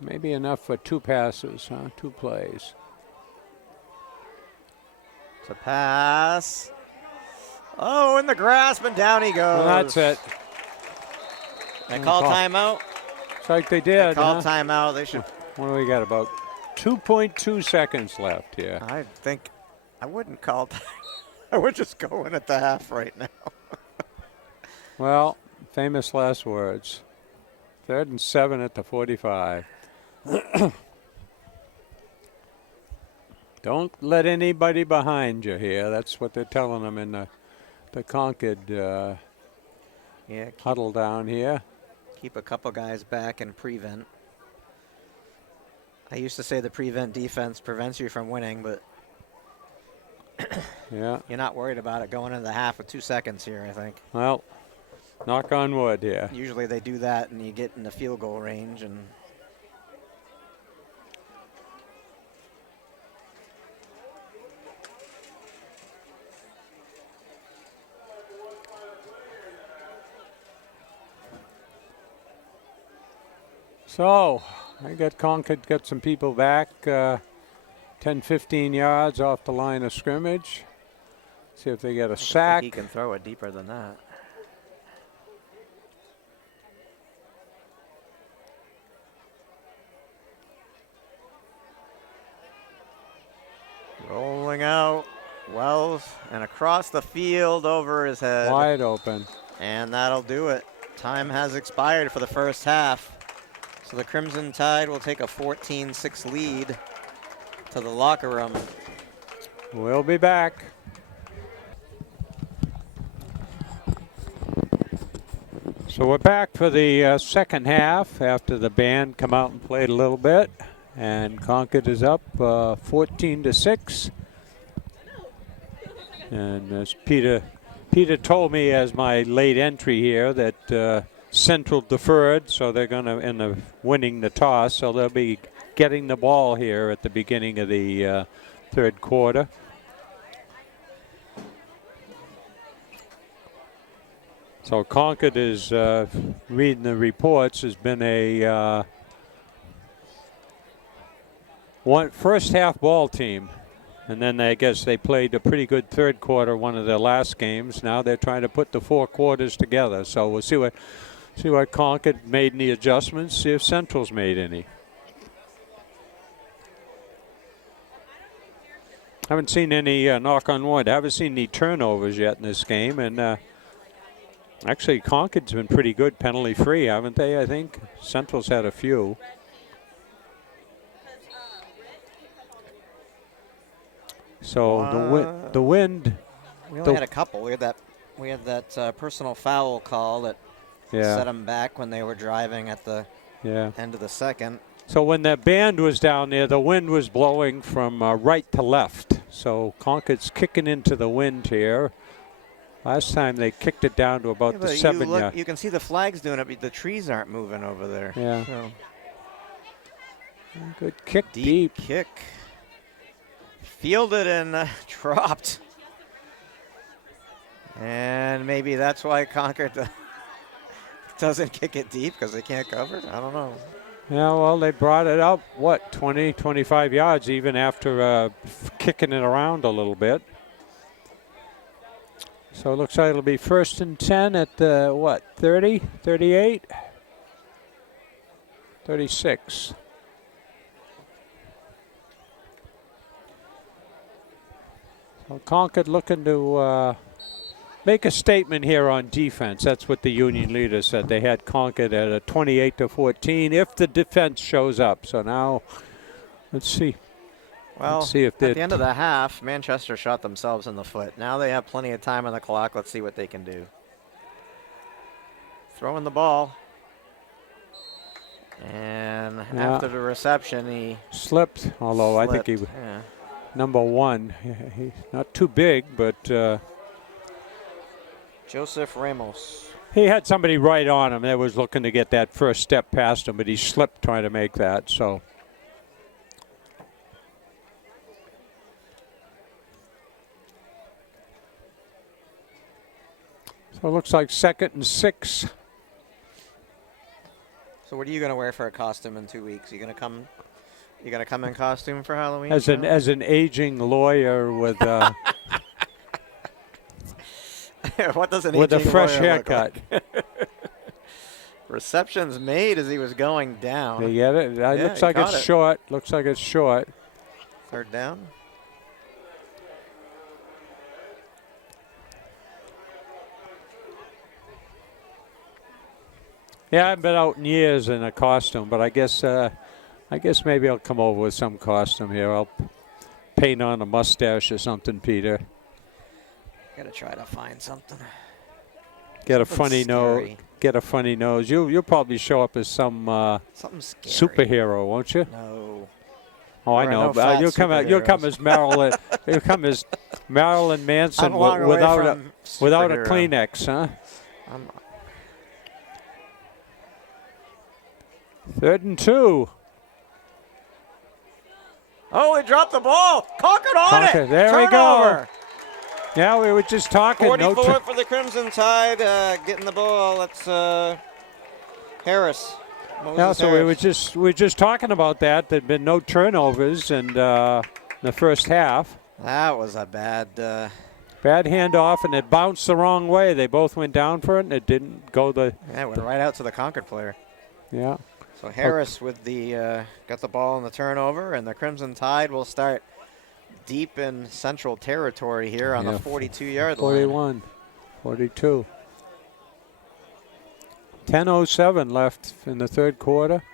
Maybe enough for 2 passes, huh? 2 plays. It's a pass. Oh, in the grasp, and down he goes. Well, that's it. They call timeout. It's like they did. They called timeout. They should. What do we got? About 2.2 seconds left here. I think I wouldn't call. I would just go in at the half right now. Well, famous last words. 3rd and 7 at the 45. Don't let anybody behind you here. That's what they're telling them in the Concord huddle down here. Keep a couple guys back and prevent. I used to say the prevent defense prevents you from winning, but yeah, you're not worried about it going into the half with 2 seconds here, I think. Well, knock on wood here. Usually they do that and you get in the field goal range. And so I got Concord, got some people back 10, 15 yards off the line of scrimmage. See if they get a sack. he can throw it deeper than that. Rolling out, Wells, and across the field over his head. Wide open. And that'll do it. Time has expired for the first half. So the Crimson Tide will take a 14-6 lead to the locker room. We'll be back. So we're back for the second half after the band come out and played a little bit. And Concord is up 14-6. And as Peter told me as my late entry here that Central deferred, so they're going to end up winning the toss. So they'll be getting the ball here at the beginning of the third quarter. So Concord is reading the reports. Has been a first half ball team, and then I guess they played a pretty good third quarter, one of their last games. Now they're trying to put the 4 quarters together. So we'll see what Concord made any adjustments. See if Central's made any. Haven't seen any knock on wood. Haven't seen any turnovers yet in this game, and Actually, Concord's been pretty good penalty-free, haven't they, I think? Central's had a few. So the wind. We only had a couple. We had that personal foul call that set them back when they were driving at the end of the second. So when that band was down there, the wind was blowing from right to left. So Concord's kicking into the wind here. Last time they kicked it down to about the 7 yard. You can see the flags doing it, but the trees aren't moving over there. Yeah. So. Good kick, deep kick. Fielded and dropped. And maybe that's why Concord doesn't kick it deep, because they can't cover it. I don't know. Yeah, well, they brought it up, 20, 25 yards even after kicking it around a little bit. So it looks like it'll be 1st and 10 at the, 30, 38, 36. So Concord looking to make a statement here on defense. That's what the Union leader said. They had Concord at a 28-14 if the defense shows up. So now, let's see. Well, let's see if at the end of the half, Manchester shot themselves in the foot. Now they have plenty of time on the clock. Let's see what they can do. Throwing the ball. And after the reception, he slipped, although I think he was number 1. He's not too big, but Joseph Ramos. He had somebody right on him that was looking to get that first step past him, but he slipped trying to make that. So it looks like 2nd and 6. So what are you going to wear for a costume in 2 weeks? You going to come in costume for Halloween? As an aging lawyer with what does an with a aging fresh lawyer haircut. Look like? Receptions made as he was going down. You get it? It looks like it's short. Looks like it's short. 3rd down. Yeah, I haven't been out in years in a costume, but I guess maybe I'll come over with some costume here. I'll paint on a mustache or something, Peter. Gotta try to find something. Get a funny nose. Get a funny nose. You'll probably show up as some superhero, won't you? No. Oh, I know. You'll come as Marilyn. You'll come as Marilyn Manson without a Kleenex, huh? 3rd and 2. Oh, he dropped the ball. Concord on it. There Turnover. we go. Yeah, we were just talking. 44 for the Crimson Tide, getting the ball. That's Harris. Yeah, so Harris. we were just talking about that. There'd been no turnovers in the first half. That was a bad handoff, and it bounced the wrong way. They both went down for it, and it didn't go it went right out to the Concord player. Yeah. So Harris with the got the ball in the turnover, and the Crimson Tide will start deep in Central territory here on the 42-yard line. 41, 42. 10:07 left in the 3rd quarter.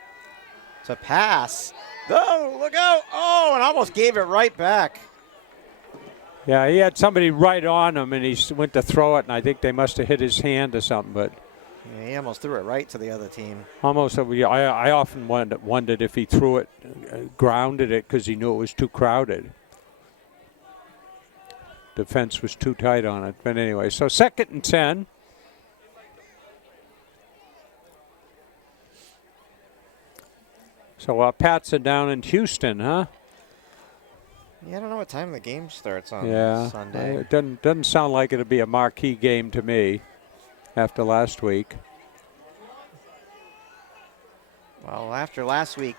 It's a pass. Oh, look out. Oh, and almost gave it right back. Yeah, he had somebody right on him, and he went to throw it, and I think they must have hit his hand or something, but yeah, he almost threw it right to the other team. Almost. I often wondered if he threw it, grounded it, because he knew it was too crowded. Defense was too tight on it. But anyway, so 2nd and 10. So Pats are down in Houston, huh? Yeah, I don't know what time the game starts on Sunday. It doesn't sound like it'll be a marquee game to me after last week. Well, after last week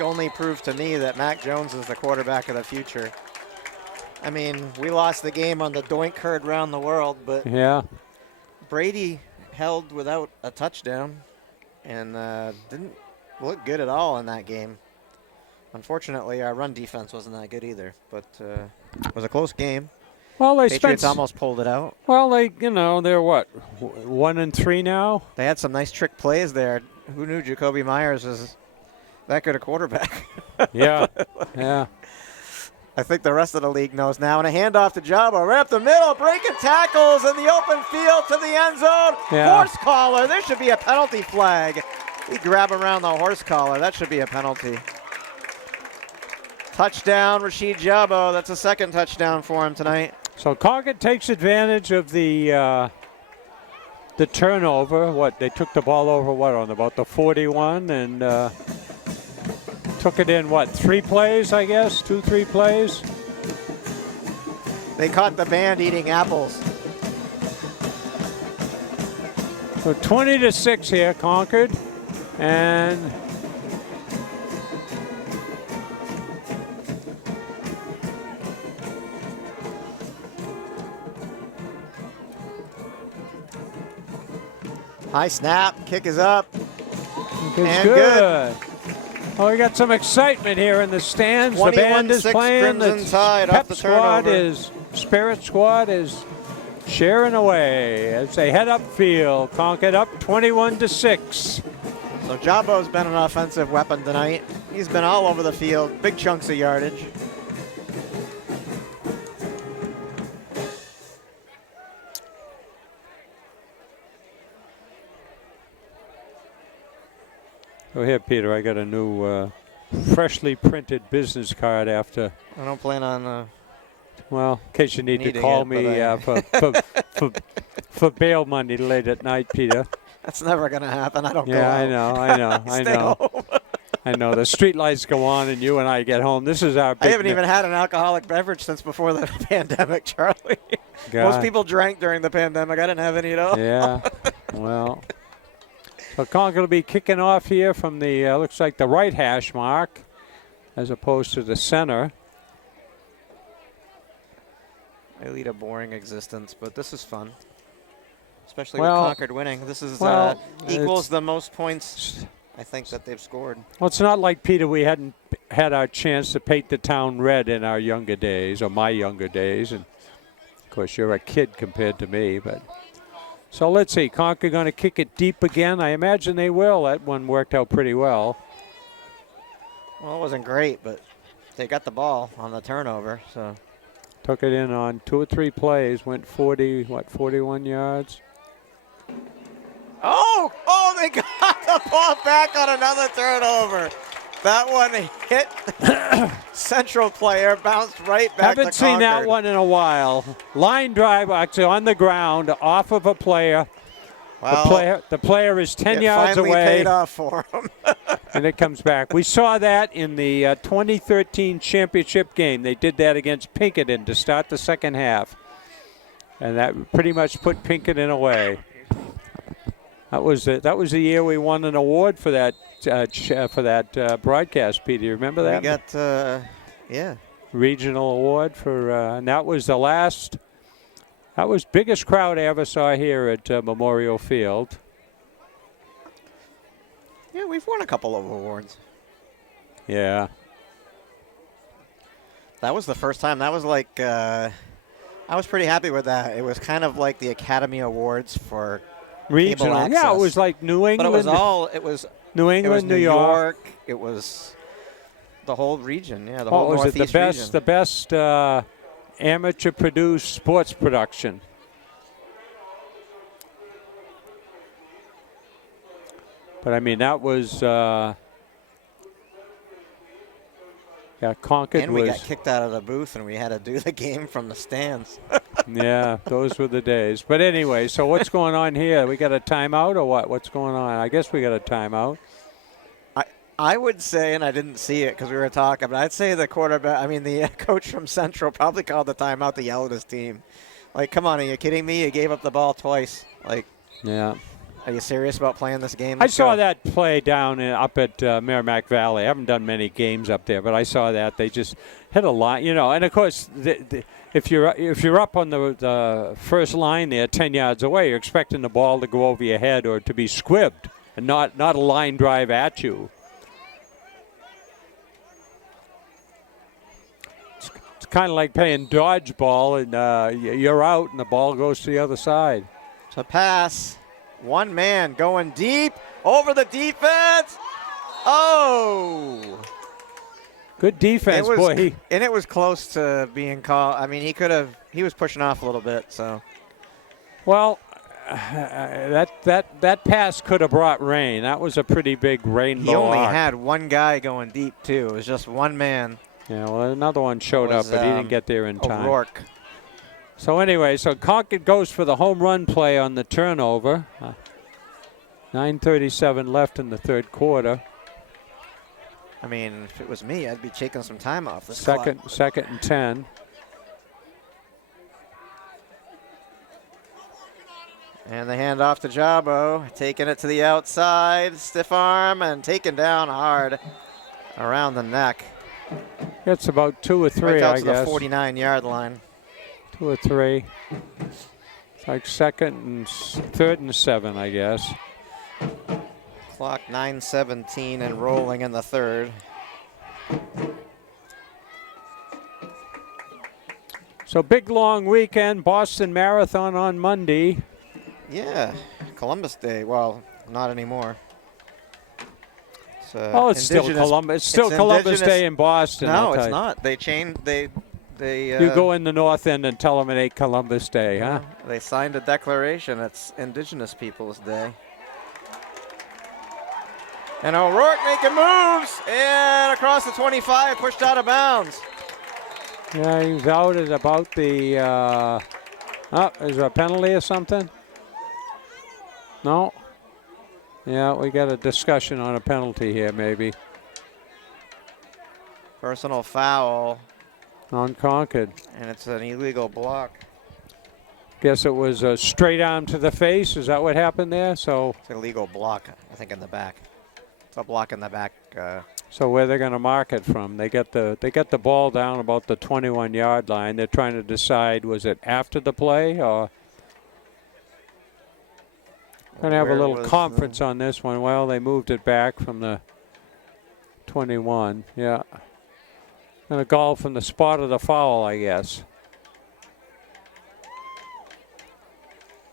only proved to me that Mac Jones is the quarterback of the future. I mean, we lost the game on the doink heard around the world, but Brady held without a touchdown and didn't look good at all in that game. Unfortunately, our run defense wasn't that good either, but it was a close game. Well, they Patriots spent. almost pulled it out. Well, they're what, 1-3 now. They had some nice trick plays there. Who knew Jacoby Myers was that good a quarterback? Yeah, yeah. I think the rest of the league knows now. And a handoff to Jabba right up the middle, breaking tackles in the open field to the end zone. Yeah. Horse collar. There should be a penalty flag. He grabbed around the horse collar. That should be a penalty. Touchdown, Rashid Jabbo. That's a second touchdown for him tonight. So Concord takes advantage of the turnover. What, they took the ball over on about the 41 and took it in 3 plays, I guess, 2-3 plays. They caught the band eating apples. So 20-6 here, Concord, and High snap, kick is up. it's And good. Oh, we got some excitement here in the stands. The band is 21-6 playing. Crimson Tide Pep off the squad turnover. Spirit Squad is sharing away as they head upfield. Concord up 21-6. So Jabbo's been an offensive weapon tonight. He's been all over the field, big chunks of yardage. Oh, here, Peter, I got a new freshly printed business card after. I don't plan on. Well, in case you need to Needing call it, me for bail money late at night, Peter. That's never going to happen. I don't go Yeah, out. I know. Stay home. I know. The street lights go on and you and I get home. This is our I big haven't even had an alcoholic beverage since before the pandemic, Charlie. God. Most people drank during the pandemic. I didn't have any at all. Yeah, well. So Concord will be kicking off here from the, looks like the right hash mark as opposed to the center. I lead a boring existence, but this is fun. Especially Well, with Concord winning. This is well, equals the most points I think that they've scored. Well, it's not like, Peter, we hadn't had our chance to paint the town red in our younger days, or my younger days. And, of course, you're a kid compared to me. But so let's see. Concord going to kick it deep again. I imagine they will. That one worked out pretty well. Well, it wasn't great, but they got the ball on the turnover. So Took it in on 2 or 3 plays. Went 41 yards. Oh, they got the ball back on another turnover. That one hit Central player, bounced right back Haven't to seen that Concord. one in a while. Line drive actually on the ground off of a player. Well, The player is 10 it yards finally away. paid off for him. And it comes back. We saw that in the 2013 championship game. They did that against Pinkerton to start the second half. And that pretty much put Pinkerton away. That was the year we won an award for that broadcast, Peter. You remember that? We got, yeah. Regional award for, and that was the last. That was biggest crowd I ever saw here at Memorial Field. Yeah, we've won a couple of awards. Yeah. That was the first time. That was like, I was pretty happy with that. It was kind of like the Academy Awards for Regional. cable access. Yeah, it was like New England. But it was New it England, was New York. It was the whole region. Yeah, the Oh, whole was it Northeast region. the best amateur produced sports production? But I mean, that was Concord And we was. got kicked out of the booth, and we had to do the game from the stands. Yeah, those were the days. But anyway, so what's going on here? We got a timeout or what? What's going on? I guess we got a timeout. I would say, and I didn't see it because we were talking, but I'd say the coach from Central probably called the timeout to yell at his team. Like, come on, are you kidding me? You gave up the ball twice. Like, Yeah. are you serious about playing this game? I Let's saw go. that play down up at Merrimack Valley. I haven't done many games up there, but I saw that. They just hit a line, and of course, if you're up on the first line there 10 yards away, you're expecting the ball to go over your head or to be squibbed and not a line drive at you. kind of like playing dodgeball, and you're out, and the ball goes to the other side. To pass. One man going deep over the defense. Oh! Good defense, boy. And it was close to being called. I mean, he was pushing off a little bit, so. Well, that pass could have brought rain. That was a pretty big rainbow He only arc. had one guy going deep, too. It was just one man. Yeah, well, another one showed up, but he didn't get there in time. O'Rourke. So anyway, so Concord goes for the home run play on the turnover. 9:37 left in the third quarter. I mean, if it was me, I'd be taking some time off this Second and 10. And the handoff to Jabo, taking it to the outside, stiff arm, and taken down hard around the neck. It's about 2 or 3, right out I to guess. the 49-yard line. 2 or 3. It's like third and 7, I guess. Clock 9:17 and rolling in the third. So big long weekend, Boston Marathon on Monday. Yeah, Columbus Day. Well, not anymore. It's still Columbus. It's still Columbus Day in Boston. No, it's not. They changed. They. You go in the North End and tell them it ain't Columbus Day, huh? They signed a declaration. It's Indigenous Peoples Day. And O'Rourke making moves, and across the 25, pushed out of bounds. Yeah, he's out at about the. Is there a penalty or something? No. Yeah, we got a discussion on a penalty here, maybe. Personal foul. On Concord. And it's an illegal block. Guess it was a straight arm to the face. Is that what happened there? So it's an illegal block, I think, in the back. It's a block in the back. So where they're going to mark it from? They get the ball down about the 21-yard line. They're trying to decide, was it after the play or? Going to have a little conference on this one. Well, they moved it back from the 21. Yeah. Going to go from the spot of the foul, I guess.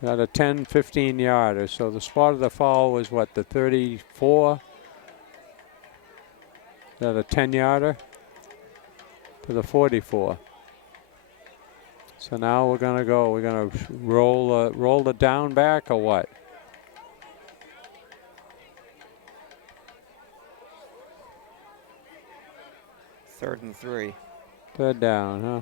Got a 10, 15-yarder. So the spot of the foul was what, the 34? Is that a 10-yarder? To the 44. So now we're going to go. We're going to roll the down back or what? Third and 3. Third down, huh?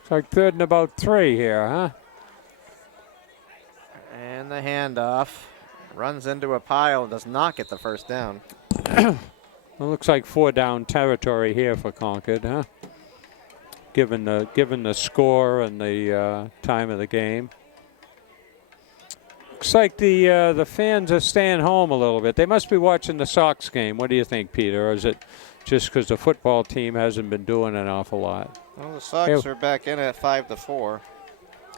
It's like third and about 3 here, huh? And the handoff. Runs into a pile and does not get the first down. It looks like 4 down territory here for Concord, huh? Given the score and the time of the game. Looks like the fans are staying home a little bit. They must be watching the Sox game. What do you think, Peter? Or is it just because the football team hasn't been doing an awful lot? Well, the Sox are back in at 5-4.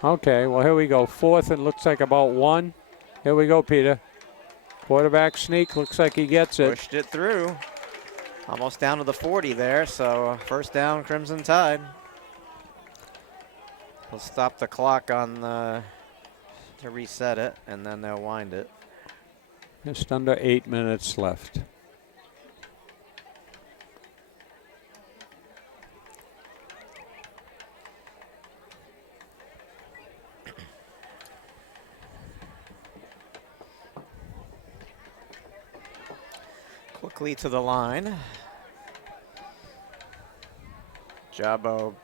Okay, well, here we go. Fourth and looks like about 1. Here we go, Peter. Quarterback sneak. Looks like he gets it. Pushed it through. Almost down to the 40 there, so first down, Crimson Tide. They'll stop the clock on to reset it, and then they'll wind it. Just under 8 minutes left. Quickly to the line. Jabo.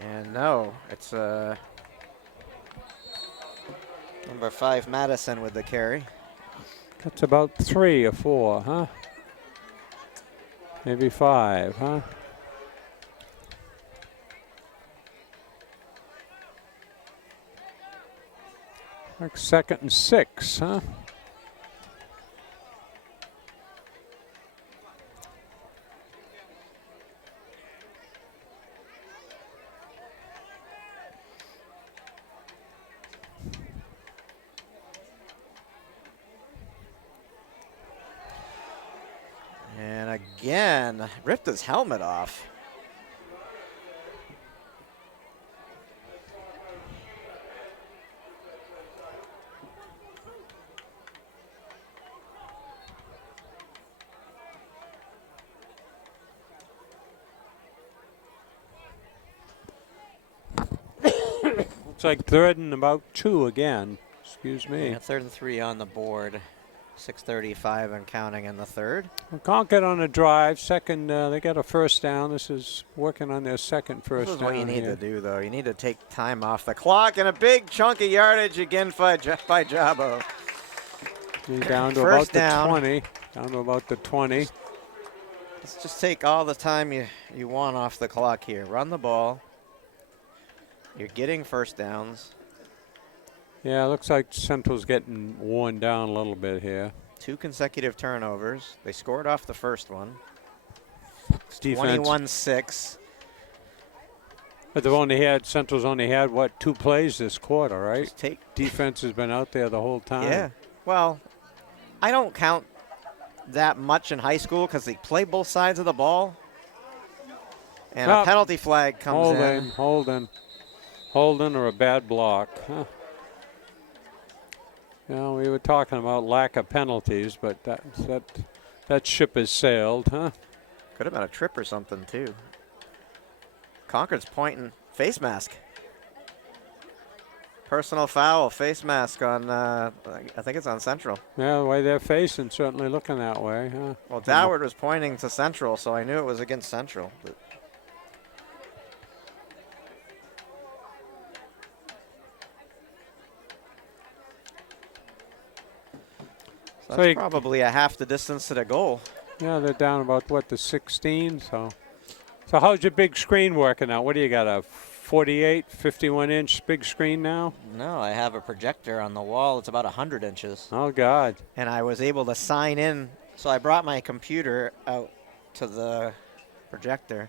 And no, it's number 5 Madison with the carry. That's about 3 or 4, huh? Maybe 5, huh? Like 2nd and 6, huh? again. Ripped his helmet off. It's like 3rd and about 2 again. Excuse me. Yeah, 3rd and 3 on the board. 6:35 and counting in the 3rd. Concord on a drive. Second, they got a first down. This is working on their second first down. This is what you need here. to do, though. You need to take time off the clock, and a big chunk of yardage again by Jabo. He's down to First about down. the 20. Down to about the 20. Let's just take all the time you want off the clock here. Run the ball. You're getting first downs. Yeah, it looks like Central's getting worn down a little bit here. 2 consecutive turnovers. They scored off the first one. Defense. 21-6. But they've only had, Central's only had, what, 2 plays this quarter, right? Just take. Defense has been out there the whole time. Yeah. Well, I don't count that much in high school because they play both sides of the ball. And a penalty flag comes in. Holding or a bad block. Huh. You know, we were talking about lack of penalties, but that ship has sailed, huh? Could have been a trip or something, too. Concord's pointing. Face mask. Personal foul, face mask on, I think it's on Central. Yeah, the way they're facing, certainly looking that way, huh? Well, Doward was pointing to Central, so I knew it was against Central. But so that's probably a half the distance to the goal. Yeah, they're down about, what, the 16, so how's your big screen working out? What do you got, a 48, 51-inch big screen now? No, I have a projector on the wall. It's about 100 inches. Oh, God. And I was able to sign in. So I brought my computer out to the projector,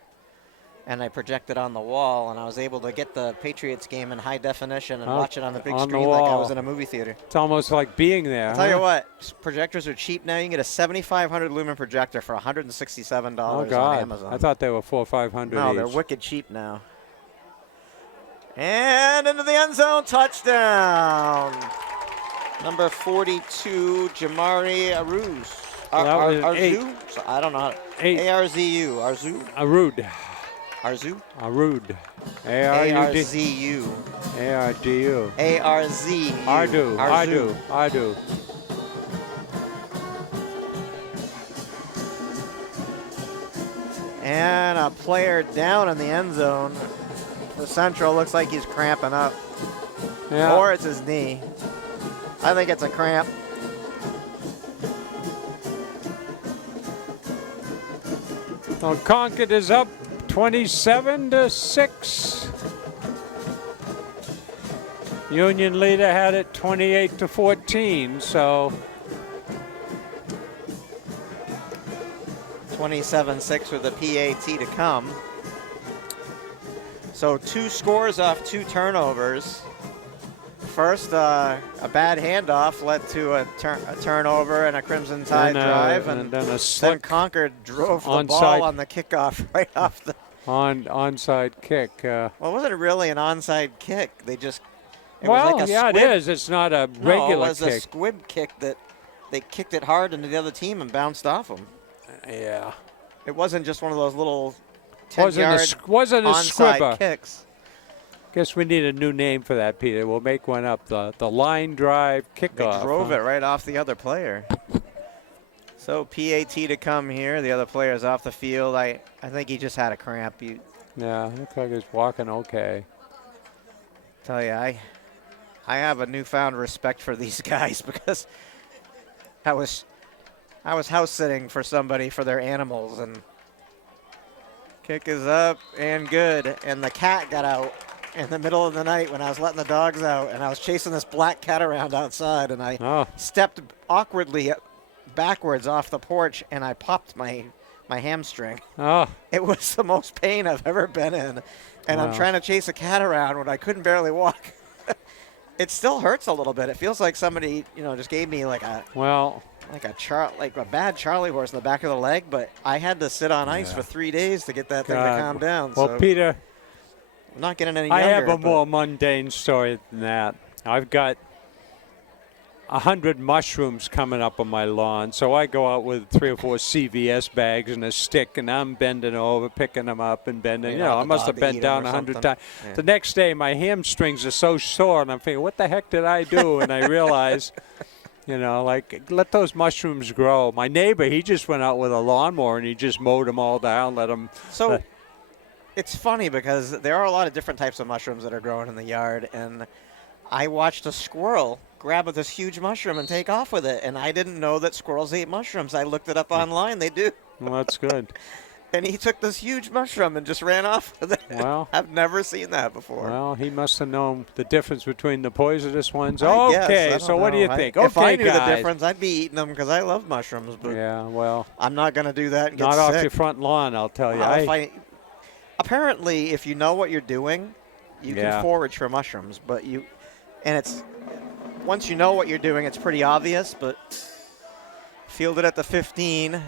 and I projected on the wall, and I was able to get the Patriots game in high definition and watch it on the big screen like I was in a movie theater. It's almost like being there. I'll tell you what, projectors are cheap now. You can get a 7,500 lumen projector for $167 on Amazon. I thought they were $400 or $500 No, each. they're wicked cheap now. And into the end zone, touchdown. Number 42, Jamari Aruz. Arzu? So I don't know. A-R-Z-U. Arzu? Arud. Arzu? Arud. A-R-Z-U. A-R-D-U. A-R-Z-U. Ardu. And a player down in the end zone. For Central, looks like he's cramping up. Yeah. Or it's his knee. I think it's a cramp. Well, Concord is up 27-6. Union leader had it 28-14, so 27-6 with a PAT to come. So 2 scores off 2 turnovers. First, a bad handoff led to a turnover and a Crimson Tide drive, and then a slick Concord drove the ball on the kickoff right off the onside kick. Well, it wasn't really an onside kick. They just it was like a squib. It is. It's not a regular kick. No, it was a squib kick that they kicked it hard into the other team and bounced off them. Yeah. It wasn't just one of those little 10-yard wasn't a onside squibber. Kicks. Guess we need a new name for that, Peter. We'll make one up. The line drive kickoff. They drove it right off the other player. So PAT to come here. The other player's off the field. I think he just had a cramp. Yeah, looks like he's walking okay. Tell you, I have a newfound respect for these guys because I was house sitting for somebody for their animals, and kick is up and good, and the cat got out in the middle of the night when I was letting the dogs out, and I was chasing this black cat around outside, and I stepped awkwardly backwards off the porch, and I popped my hamstring. Oh. It was the most pain I've ever been in, and I'm trying to chase a cat around when I couldn't barely walk. It still hurts a little bit. It feels like somebody, just gave me like a like a bad Charlie horse in the back of the leg, but I had to sit on ice for 3 days to get that thing to calm down. Well, so Peter, I'm not getting any younger. I have a more mundane story than that. I've got 100 mushrooms coming up on my lawn, so I go out with 3 or 4 CVS bags and a stick, and I'm bending over, picking them up and bending. You know, I must have bent down 100 times. Yeah. The next day, my hamstrings are so sore, and I'm thinking, what the heck did I do? And I realize, you know, like, let those mushrooms grow. My neighbor, he just went out with a lawnmower, and he just mowed them all down, let them. So it's funny because there are a lot of different types of mushrooms that are growing in the yard, and I watched a squirrel grab this huge mushroom and take off with it, and I didn't know that squirrels ate mushrooms. I looked it up online. They do. Well, that's good. And he took this huge mushroom and just ran off with it. Well, I've never seen that before. Well, he must have known the difference between the poisonous ones. I so what do you think? If I knew guys. the difference, I'd be eating them because I love mushrooms. But yeah, well, I'm not going to do that and get not sick. off your front lawn, I'll tell you. Apparently, if you know what you're doing, you can forage for mushrooms. Once you know what you're doing, it's pretty obvious. But fielded at the 15.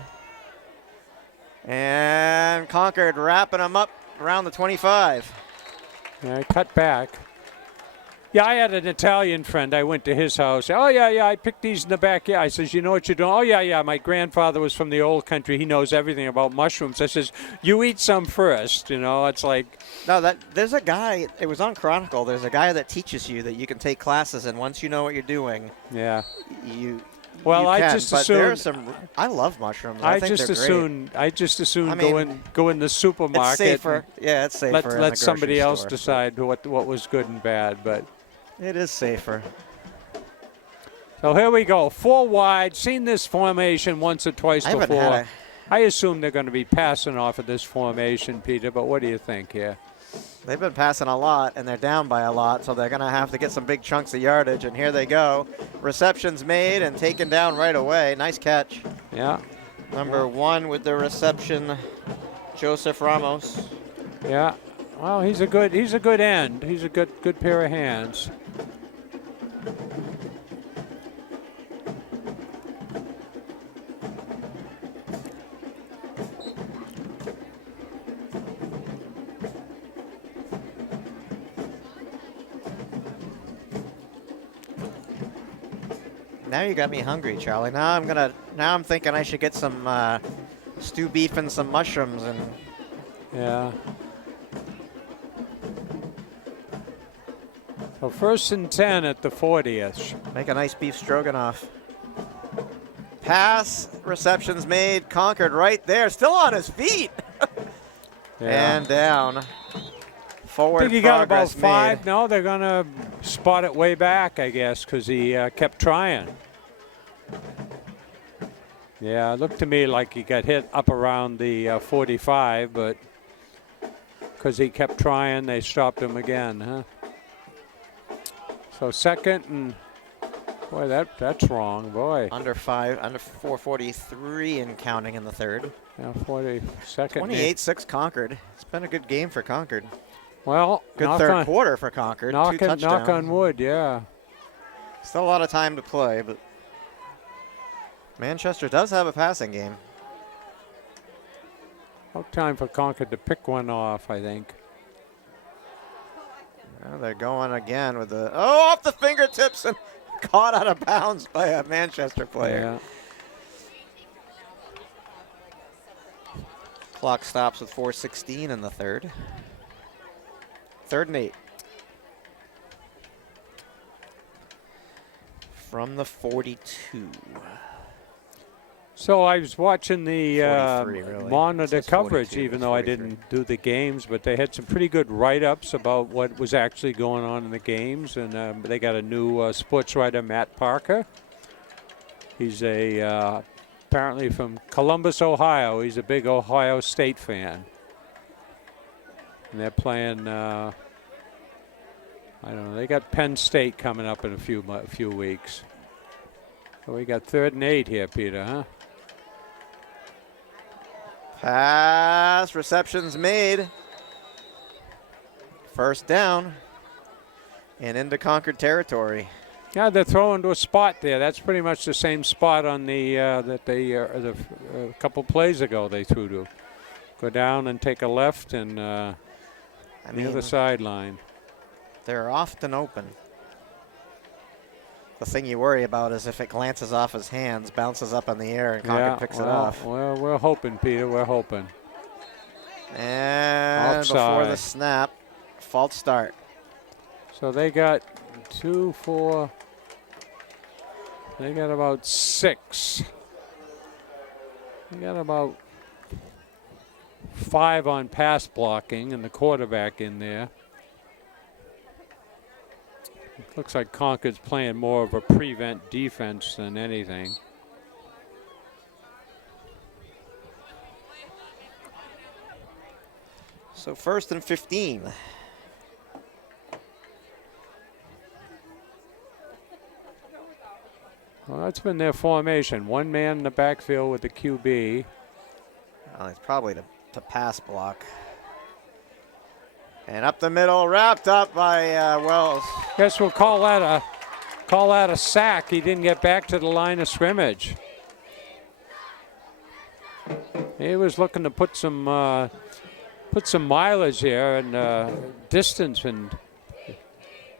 And Concord wrapping them up around the 25. Yeah, cut back. Yeah, I had an Italian friend. I went to his house. Oh, yeah, I picked these in the backyard. I says, you know what you're doing? Oh, yeah, my grandfather was from the old country. He knows everything about mushrooms. I says, you eat some first. You know, it's like. No, there's a guy, it was on Chronicle, there's a guy that teaches you that you can take classes, and once you know what you're doing, I just assume. I love mushrooms. I just assume go in the supermarket. It's safer. It's safer. Let somebody else decide what was good and bad, but it is safer. So here we go, 4 wide. Seen this formation once or twice before. I assume they're going to be passing off of this formation, Peter. But what do you think here? They've been passing a lot, and they're down by a lot, so they're going to have to get some big chunks of yardage, and here they go. Reception's made and taken down right away. Nice catch. Yeah. Number 1 with the reception, Joseph Ramos. Yeah. Well, he's a good end. He's a good pair of hands. Now you got me hungry, Charlie. Now I'm thinking I should get some stew beef and some mushrooms and. Yeah. So 1st and 10 at the 40th. Make a nice beef stroganoff. Pass, receptions made. Concord right there, still on his feet. And down. Forward. I think he got about 5. No, they're going to spot it way back, I guess, because he kept trying. Yeah, it looked to me like he got hit up around the 45, but because he kept trying, they stopped him again, huh? So 2nd and, boy, that's wrong, boy. Under 4:43 and counting in the 3rd. Yeah, 42nd. 28-6 Concord. It's been a good game for Concord. Well, good 3rd quarter for Concord. 2 touchdowns. Knock on wood, yeah. Still a lot of time to play, but Manchester does have a passing game. About time for Concord to pick one off, I think. Now they're going again with the off the fingertips and caught out of bounds by a Manchester player. Yeah. Clock stops with 4:16 in the 3rd. 3rd and 8. From the 42. So I was watching the really. monitor coverage, even though I didn't do the games, but they had some pretty good write-ups about what was actually going on in the games, and they got a new sports writer, Matt Parker. He's apparently from Columbus, Ohio. He's a big Ohio State fan. And they're playing, I don't know, they got Penn State coming up in a few weeks. So we got 3rd and 8 here, Peter, huh? Pass, receptions made. 1st down and into Concord territory. Yeah, they're throwing to a spot there. That's pretty much the same spot on the that they a couple plays ago they threw to. Go down and take a left and near the sideline. They're often open. The thing you worry about is if it glances off his hands, bounces up in the air, and Concord picks it off. Well, we're hoping, Peter. We're hoping. And Outside. Before the snap, false start. So they got 2, 4. They got about 6. They got about 5 on pass blocking and the quarterback in there. Looks like Concord's playing more of a prevent defense than anything. So 1st and 15. Well, that's been their formation. One man in the backfield with the QB. Well, it's probably to pass block. And up the middle, wrapped up by Wells. Guess we'll call that a sack. He didn't get back to the line of scrimmage. He was looking to put some mileage here and distance, and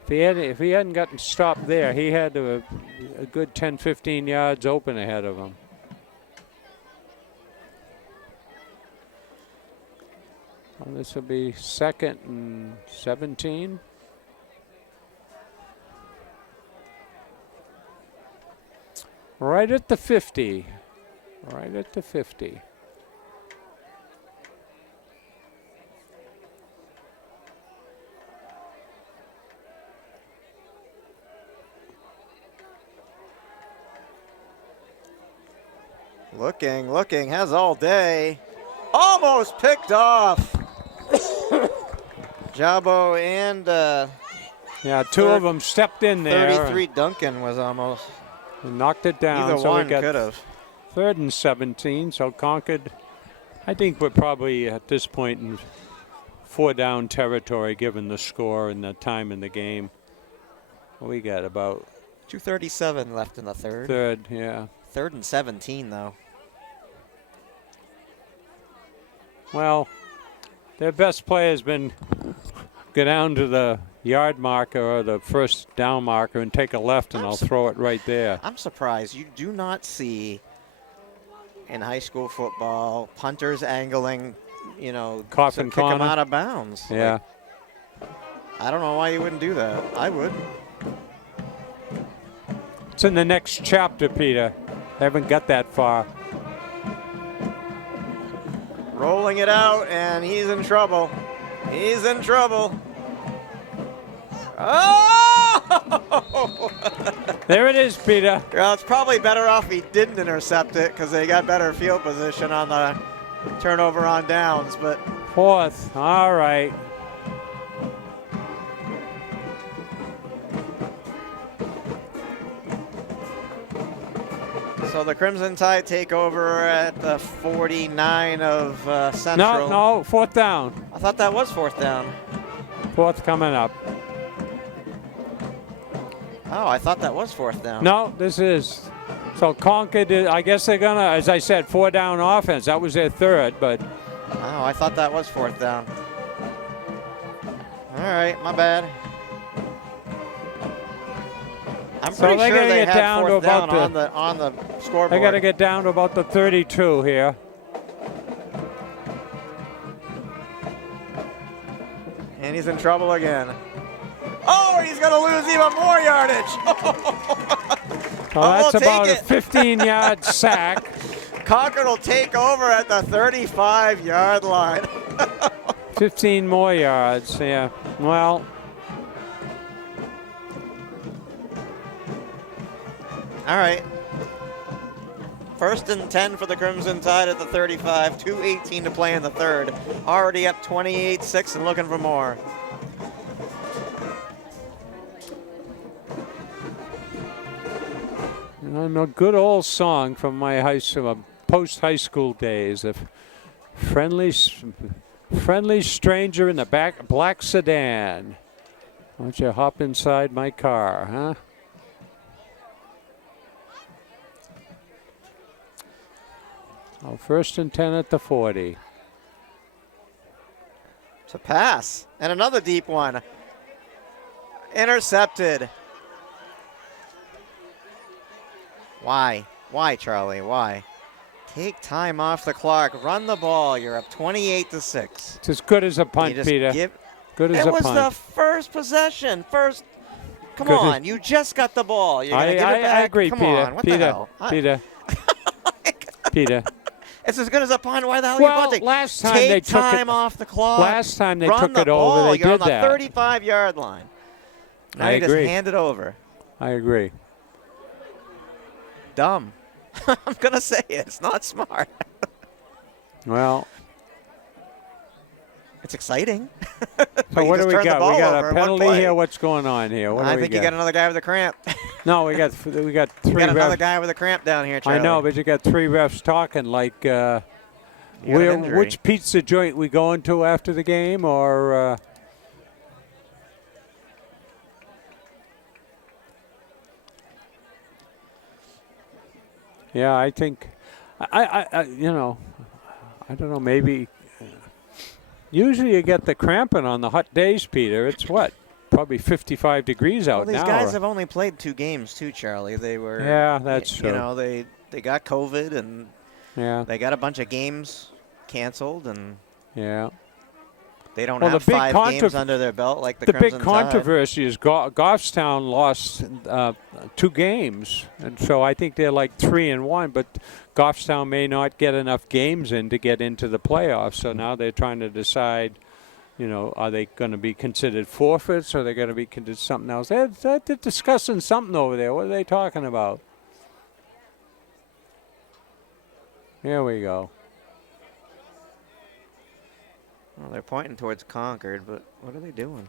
if he hadn't gotten stopped there, he had a good 10, 15 yards open ahead of him. Well, this will be 2nd and 17. Right at the 50. Right at the 50. Looking, has all day. Almost picked off. Jabo and yeah, two of them stepped in there. 33 Duncan was almost. Knocked it down. Either so one we got could have. 3rd and 17. So Concord, I think we're probably at this point in 4-down territory given the score and the time in the game. We got about 2:37 left in the third. Yeah. 3rd and 17 though. Well, their best play has been go down to the yard marker or the 1st down marker and take a left, and I'll throw it right there. I'm surprised you do not see in high school football punters angling, Coffin to kick them corner. out of bounds. Yeah. I don't know why you wouldn't do that. I would. It's in the next chapter, Peter. I haven't got that far. Rolling it out, and he's in trouble. He's in trouble. Oh! There it is, Peter. Well, it's probably better off he didn't intercept it because they got better field position on the turnover on downs. But 4th. All right. so the Crimson Tide take over at the 49 of Central. No, 4th down. I thought that was 4th down. 4th coming up. Oh, I thought that was 4th down. No, this is. So Concord, I guess they're going to, as I said, 4-down offense. That was their 3rd, but. Oh, I thought that was 4th down. All right, my bad. I'm pretty sure they had 4th down on the scoreboard. They got to get down to about the 32 here. And he's in trouble again. Oh, he's going to lose even more yardage. So that's about a 15-yard sack. Concord will take over at the 35-yard line. 15 more yards, yeah. Well. All right. 1st and 10 for the Crimson Tide at the 35. 2:18 to play in the third. Already up 28-6 and looking for more. And a good old song from my post-high school days. A friendly stranger in the black sedan. Why don't you hop inside my car, huh? Oh, 1st and 10 at the 40. To pass. And another deep one. Intercepted. Why? Why, Charlie? Why? Take time off the clock. Run the ball. You're up 28-6. It's as good as a punt, Peter. Good as a punt. It was the first possession. Come on. You just got the ball. You're going to give it back? I agree, Come Peter. on. What the hell? Peter. It's as good as a punt. Why the hell are you punting? Last time Take they took time off the clock. Last time they Run took the it ball. over, they You're did on the that. 35-yard line. Now I you just agree. hand it over. I agree. Dumb. I'm going to say it. It's not smart. Well. It's exciting. So what do we got? We got a penalty here. What What's going on here? I think you got another guy with a cramp. No, we got 3 you got refs. another guy with a cramp down here, Charlie. I know, but you got 3 refs talking like which pizza joint we going to after the game, or yeah, I think I you know, I don't know, maybe usually you get the cramping on the hot days, Peter. It's what? Probably 55 degrees out now. Well, these guys have only played 2 games too, Charlie. They were that's true. You know, they got COVID and they got a bunch of games canceled and they don't well, have the big 5 games under their belt like the big Crimson controversy is Goffstown lost 2 games, and so I think they're like 3-1. But Goffstown may not get enough games in to get into the playoffs. So now they're trying to decide, you know, are they going to be considered forfeits or are they going to be considered something else? They're discussing something over there. What are they talking about? Here we go. Well, they're pointing towards Concord, but what are they doing?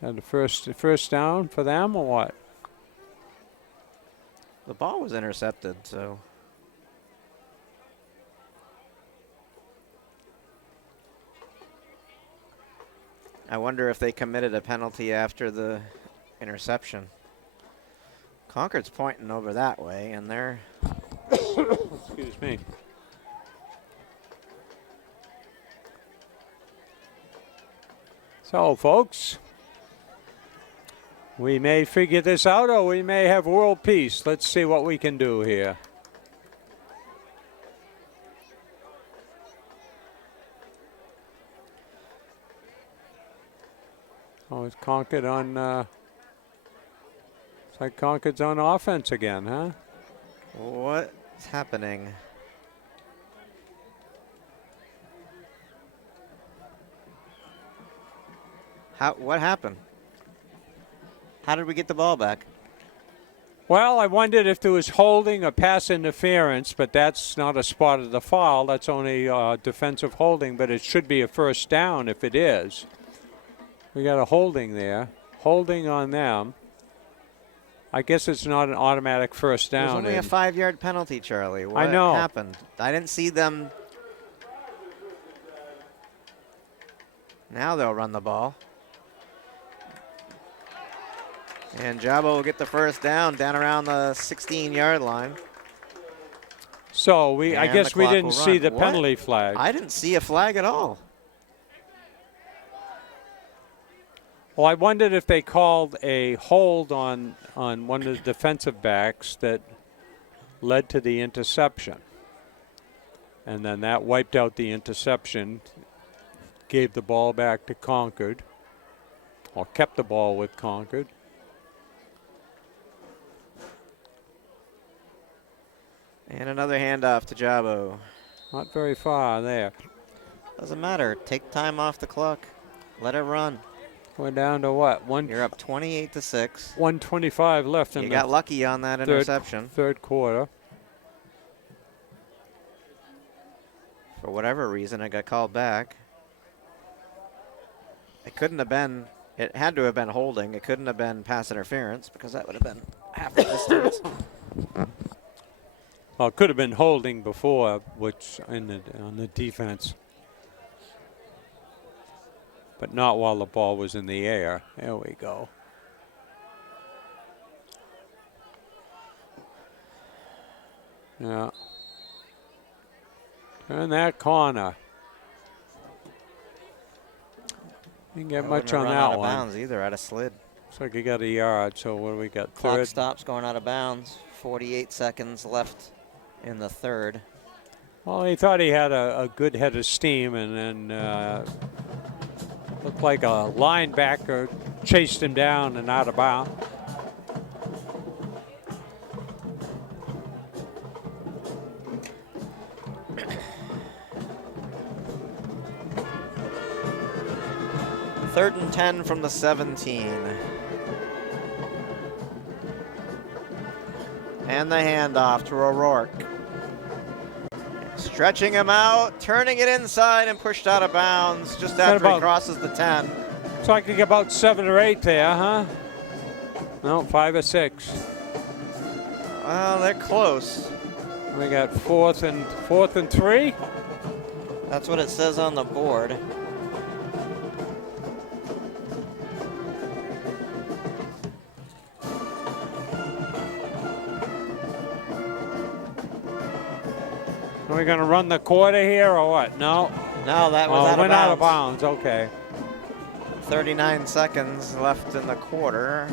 And the first down for them or what? The ball was intercepted, so. I wonder if they committed a penalty after the interception. Concord's pointing over that way, and they're. Excuse me. So, folks, we may figure this out or we may have world peace. Let's see what we can do here. Oh, it's Concord on, it's like Concord's on offense again, huh? What's happening? What happened? How did we get the ball back? Well, I wondered if there was holding or pass interference, but that's not a spot of the foul. That's only defensive holding, but it should be a first down if it is. We got a holding there. Holding on them. I guess it's not an automatic first down. It was only a 5-yard penalty, Charlie. What happened? I didn't see them. Now they'll run the ball. And Jabo will get the first down around the 16-yard line. So I guess we didn't see the penalty flag. I didn't see a flag at all. Well, I wondered if they called a hold on one of the defensive backs that led to the interception. And then that wiped out the interception, gave the ball back to Concord, or kept the ball with Concord. And another handoff to Jabo. Not very far there. Doesn't matter. Take time off the clock. Let it run. We're down to what? You're up 28-6. 1:25 left in the You got lucky on that interception. Third quarter. For whatever reason, it got called back. It couldn't have been. It had to have been holding. It couldn't have been pass interference because that would have been half the distance. Well, it could have been holding before, which on the defense. But not while the ball was in the air. There we go. Yeah. In that corner. Didn't get much on run that out of one. bounds either. Out of slid. Looks like he got a yard. So what do we got? Clock Third. stops going out of bounds. 48 seconds left in the third. Well, he thought he had a good head of steam, and then looked like a linebacker chased him down and out of bounds. Third and 10 from the 17. And the handoff to O'Rourke. Stretching him out, turning it inside and pushed out of bounds just after he crosses the 10. So I could get about 7 or 8 there, huh? No, 5 or 6. Well, they're close. We got fourth and 3. That's what it says on the board. Are we going to run the quarter here or what? No. No, that was went out of bounds. Okay. 39 seconds left in the quarter.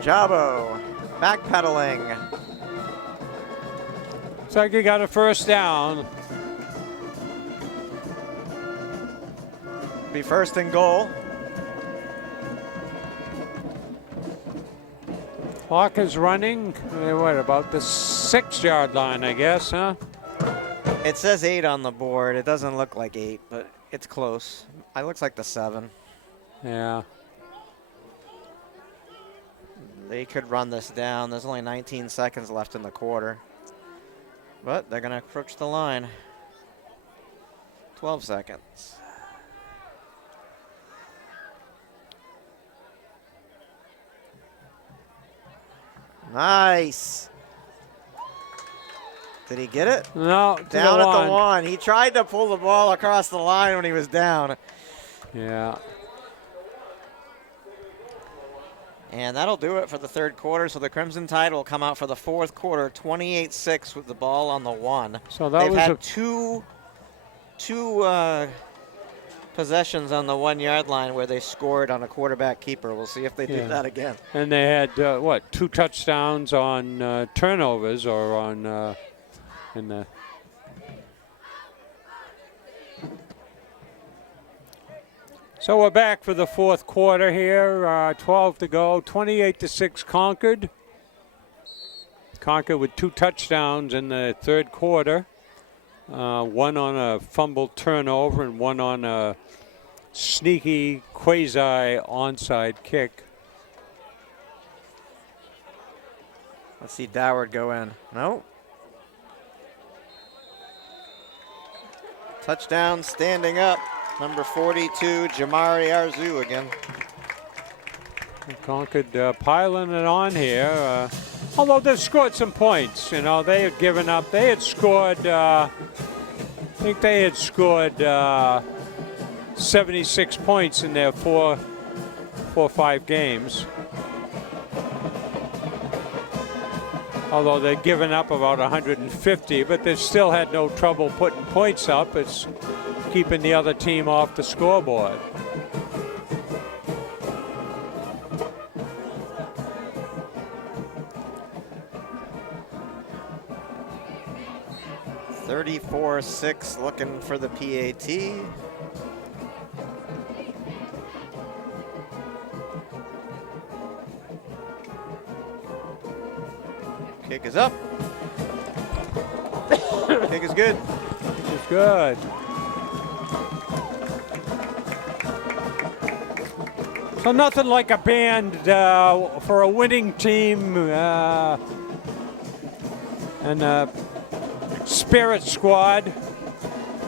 Jabo backpedaling. Looks like he got a first down. Be first and goal. Clock is running. What, about the 6-yard line, I guess, huh? It says 8 on the board. It doesn't look like 8, but it's close. It looks like the 7. Yeah. They could run this down. There's only 19 seconds left in the quarter. But they're going to approach the line. 12 seconds. Nice. Did he get it? No, down at the 1. He tried to pull the ball across the line when he was down. Yeah. And that'll do it for the third quarter. So the Crimson Tide will come out for the fourth quarter, 28-6 with the ball on the 1. So that They've was had two possessions on the 1-yard line where they scored on a quarterback keeper. We'll see if they do that again. And they had, 2 touchdowns on turnovers or on in the. So we're back for the fourth quarter here. 12 to go. 28-6 Concord. Concord with 2 touchdowns in the third quarter. One on a fumbled turnover and one on a sneaky quasi onside kick. Let's see Doward go in. No. Touchdown standing up. Number 42, Jamari Arzu again. Concord piling it on here. Although they've scored some points. You know, they had given up. They had scored, I think they had scored 76 points in their four or 5 games. Although they've given up about 150, but they've still had no trouble putting points up. It's keeping the other team off the scoreboard. (34-6) looking for the PAT. Kick is up. Kick is good. It's good. So nothing like a band for a winning team and a spirit squad.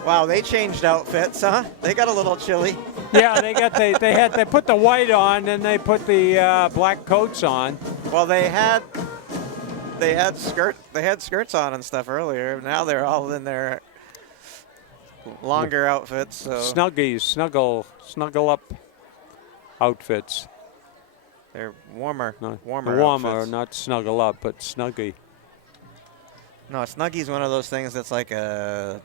Wow, they changed outfits, huh? They got a little chilly. Yeah, they put the white on and they put the black coats on. Well, they had skirts on and stuff earlier. Now they're all in their longer outfits. So Snuggies, snuggle up outfits. They're warmer Warmer, outfits. not snuggle up, but snuggy. No, Snuggy's one of those things that's like a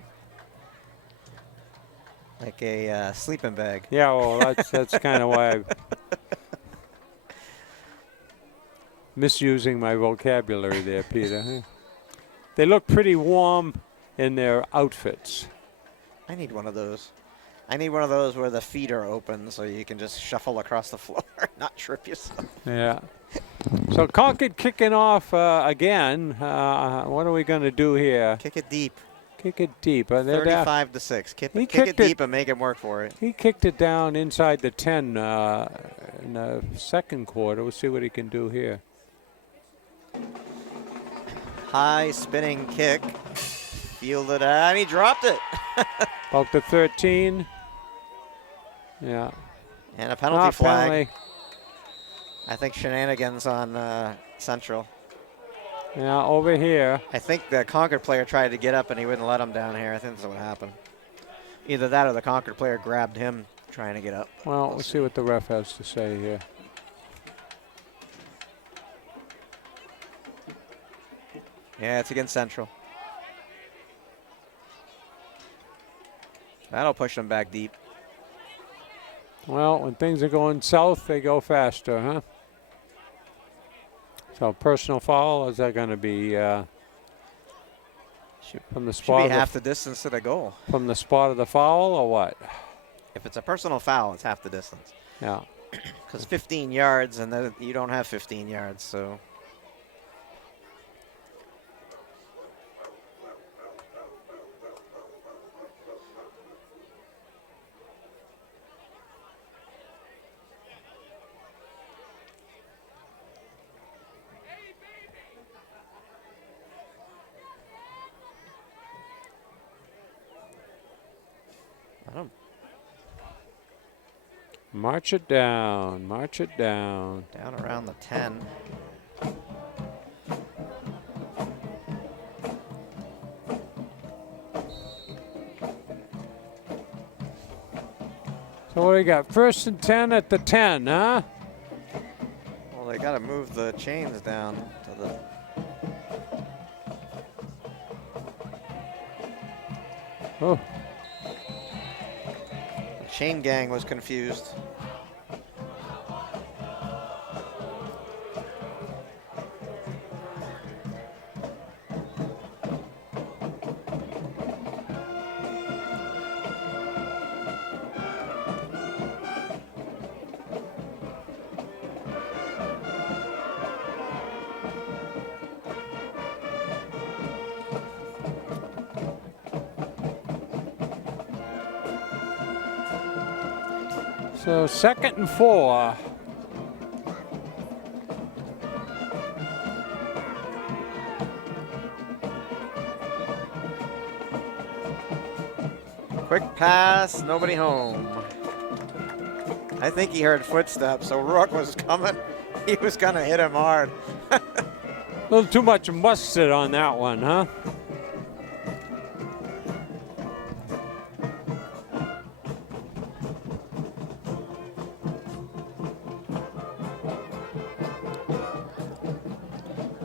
sleeping bag. Yeah, well, that's kind of why I'm misusing my vocabulary there, Peter. They look pretty warm in their outfits. I need one of those. I need one of those where the feet are open so you can just shuffle across the floor, not trip yourself. Yeah. So Concord kicking off again. What are we going to do here? Kick it deep. Kick it deep. 35-6. Kick it kicked deep and make him work for it. He kicked it down inside the 10 in the second quarter. We'll see what he can do here. High spinning kick. Fielded out. And he dropped it. About the 13. Yeah. And a penalty flag. Penalty. I think shenanigans on Central. Yeah, over here. I think the Concord player tried to get up and he wouldn't let him down here. I think that's what happened. Either that or the Concord player grabbed him trying to get up. Well, we'll see what the ref has to say here. Yeah, it's against Central. That'll push them back deep. Well, when things are going south, they go faster, huh? So personal foul, is that going to be from the spot? Should be half the distance to the goal. From the spot of the foul or what? If it's a personal foul, it's half the distance. Yeah. Because 15 yards, and then you don't have 15 yards, so. March it down. March it down. Down around the 10. So what do we got? 1st and 10 at the 10, huh? Well, they got to move the chains down to the. Oh. The chain gang was confused. So 2nd and 4. Quick pass, nobody home. I think he heard footsteps, so Rook was coming. He was going to hit him hard. A little too much mustard on that one, huh?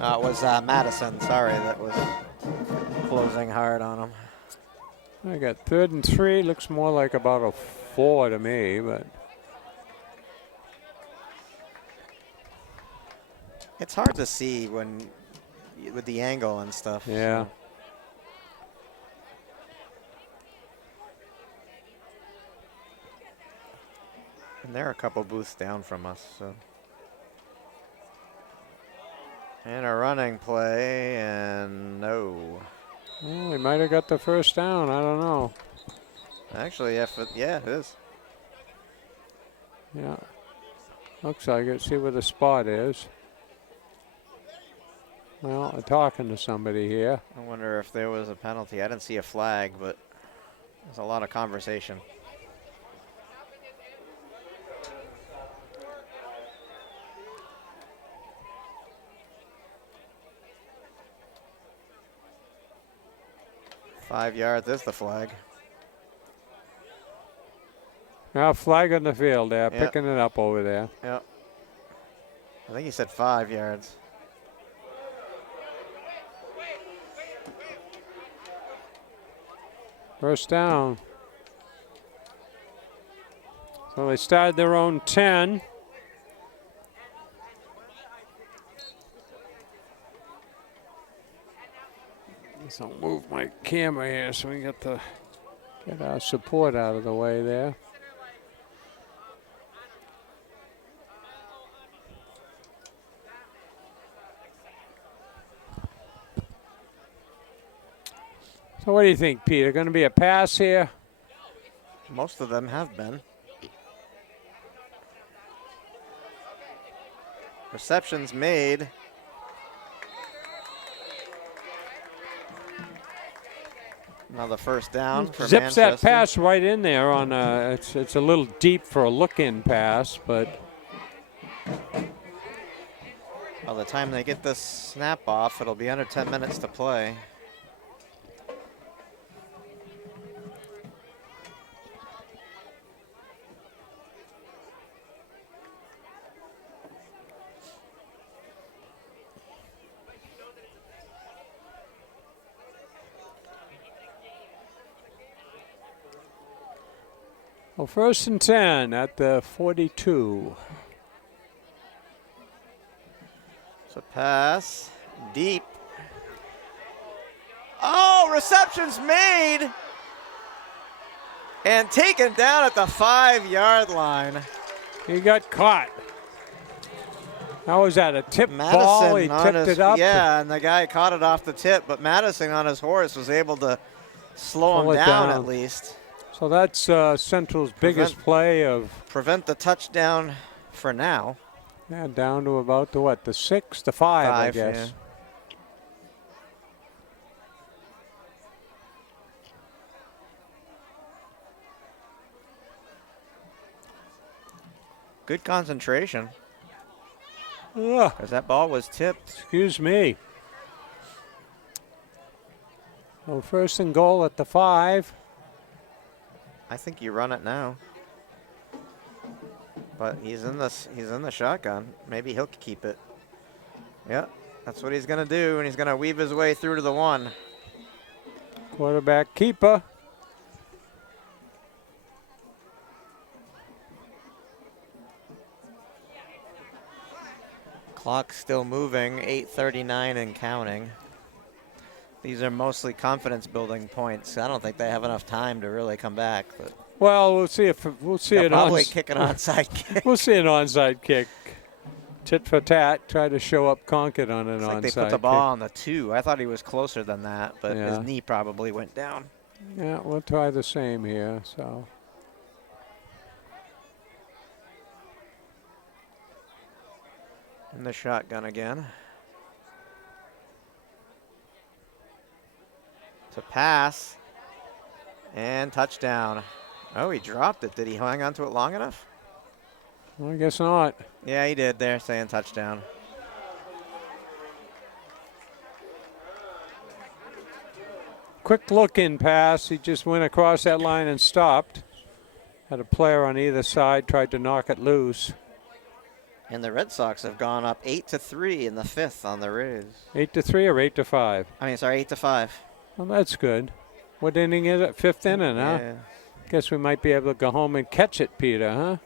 It was Madison, sorry, that was closing hard on him. I got 3rd and 3. Looks more like about a 4 to me, but. It's hard to see when, with the angle and stuff. Yeah. So. And they're a couple booths down from us, so. And a running play, and no. Well, we might have got the 1st down. I don't know. Actually, yeah, it is. Yeah. Looks like it. See where the spot is. Well, I'm talking to somebody here. I wonder if there was a penalty. I didn't see a flag, but there's a lot of conversation. Five yards is the flag. Now, flag on the field there, Yep. picking it up over there. Yep. I think he said 5 yards. First down. So they started their own 10. So I'll move my camera here so we get our support out of the way there. So what do you think, Peter? Going to be a pass here? Most of them have been. Receptions made. Another first down for Zips Manchester. that pass right in there on it's a little deep for a look-in pass, but by the time they get this snap off, it'll be under 10 minutes to play. well, first and 10 at the 42. So pass deep. Oh, reception's made and taken down at the 5-yard line. He got caught. How was that, a tip ball? He tipped it up? Yeah, and the guy caught it off the tip, but Madison on his horse was able to slow him down at least. So that's Central's biggest play of... Prevent the touchdown for now. Yeah, down to about the 6, the 5, I guess. Yeah. Good concentration. Because that ball was tipped. Excuse me. Well, first and goal at the 5. I think you run it now. But he's in the shotgun. Maybe he'll keep it. Yep, that's what he's gonna do, and he's gonna weave his way through to the 1. Quarterback keeper. Clock still moving, 8:39 and counting. These are mostly confidence building points. I don't think they have enough time to really come back. But well, we'll see they'll probably kick an onside kick. We'll see an onside kick. Tit for tat. Try to show up Concord on an onside kick. They put the ball on the 2. I thought he was closer than that, but his knee probably went down. Yeah, we'll try the same here. So. In the shotgun again. To pass. And touchdown. Oh, he dropped it. Did he hang on to it long enough? Well, I guess not. Yeah, he did there, saying touchdown. Quick look-in pass. He just went across that line and stopped. Had a player on either side, tried to knock it loose. And the Red Sox have gone up 8-3 in the 5th on the Rays. 8-3 or 8-5? I mean, sorry, 8-5. Well, that's good. What inning is it? 5th inning, huh? Yeah. Guess we might be able to go home and catch it, Peter, huh?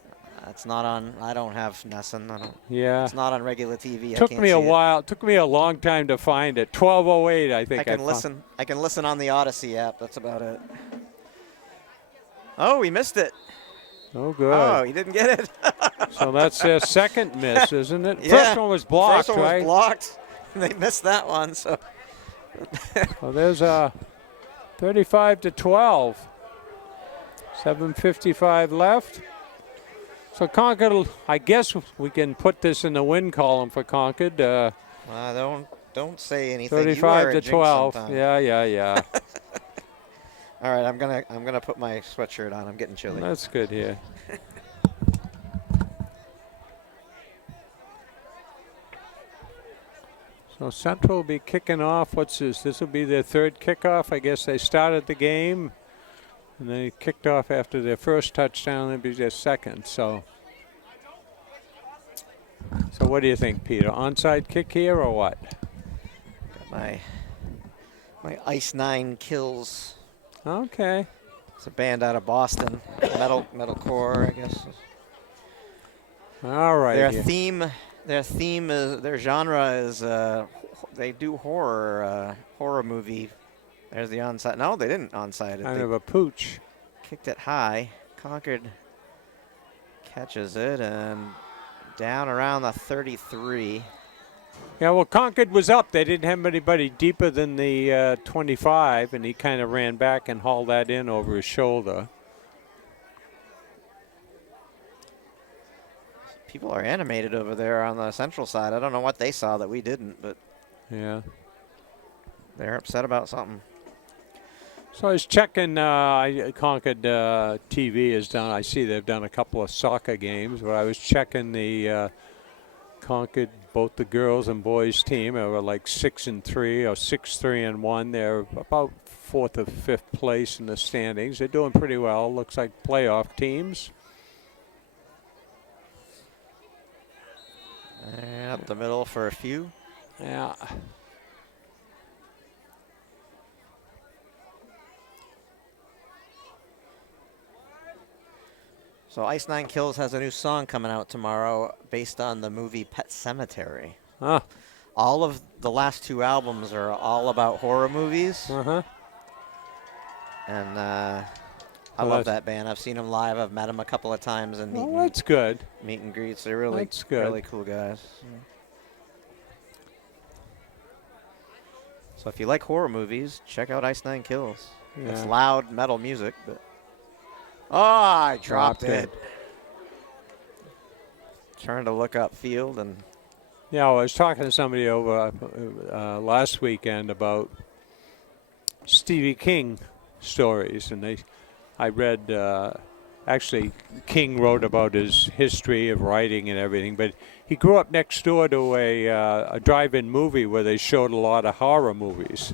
It's not on. I don't have Nesson. Yeah. It's not on regular TV. Took me a while. Took me a long time to find it. 12:08, I think. I can listen. I can listen on the Odyssey app. That's about it. Oh, he missed it. Oh, good. Oh, he didn't get it. So that's their second miss, isn't it? Yeah. First one was blocked, First one right? was blocked. They missed that one. So. Well, there's a 35-12. 7:55 left. So Concord, I guess we can put this in the win column for Concord. Don't say anything. 35-12. Yeah. All right, I'm gonna put my sweatshirt on. I'm getting chilly. That's good here. So Central will be kicking off. What's this? This will be their 3rd kickoff. I guess they started the game, and they kicked off after their first touchdown. It'll be their 2nd. So what do you think, Peter? Onside kick here or what? Got my Ice 9 kills Okay. It's a band out of Boston, metalcore, I guess. All right. Their genre is they do horror movie. There's the onside. No, they didn't onside it. Kind They of a pooch. kicked it high. Concord catches it and down around the 33. Yeah, well, Concord was up. They didn't have anybody deeper than the 25, and he kind of ran back and hauled that in over his shoulder. People are animated over there on the central side. I don't know what they saw that we didn't, but yeah, they're upset about something. So I was checking. Concord TV has done. I see they've done a couple of soccer games, but I was checking the Concord, both the girls and boys team. They were like 6-3 or 6-3-1. They're about 4th or 5th place in the standings. They're doing pretty well. Looks like playoff teams. And up the middle for a few. Yeah. So Ice Nine Kills has a new song coming out tomorrow based on the movie Pet Sematary. Ah. All of the last 2 albums are all about horror movies. Uh-huh. And I love that band. I've seen them live. I've met them a couple of times and that's good. Meet and greets. They're really, that's good. Really cool guys. So if you like horror movies, check out Ice Nine Kills. Yeah. It's loud metal music, but I dropped it. Trying to look up field and. Yeah, I was talking to somebody over last weekend about Stevie King stories, and I read. Actually, King wrote about his history of writing and everything, but he grew up next door to a drive-in movie where they showed a lot of horror movies.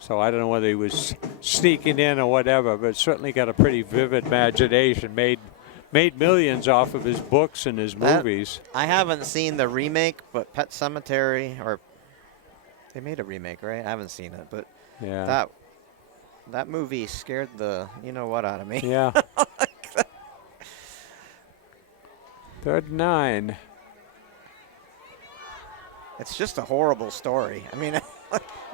So I don't know whether he was sneaking in or whatever, but certainly got a pretty vivid imagination. Made millions off of his books and his movies. I haven't seen the remake, but Pet Sematary, or they made a remake, right? I haven't seen it, but yeah, that movie scared the you-know-what out of me. Yeah. 3rd and 9. It's just a horrible story. I mean,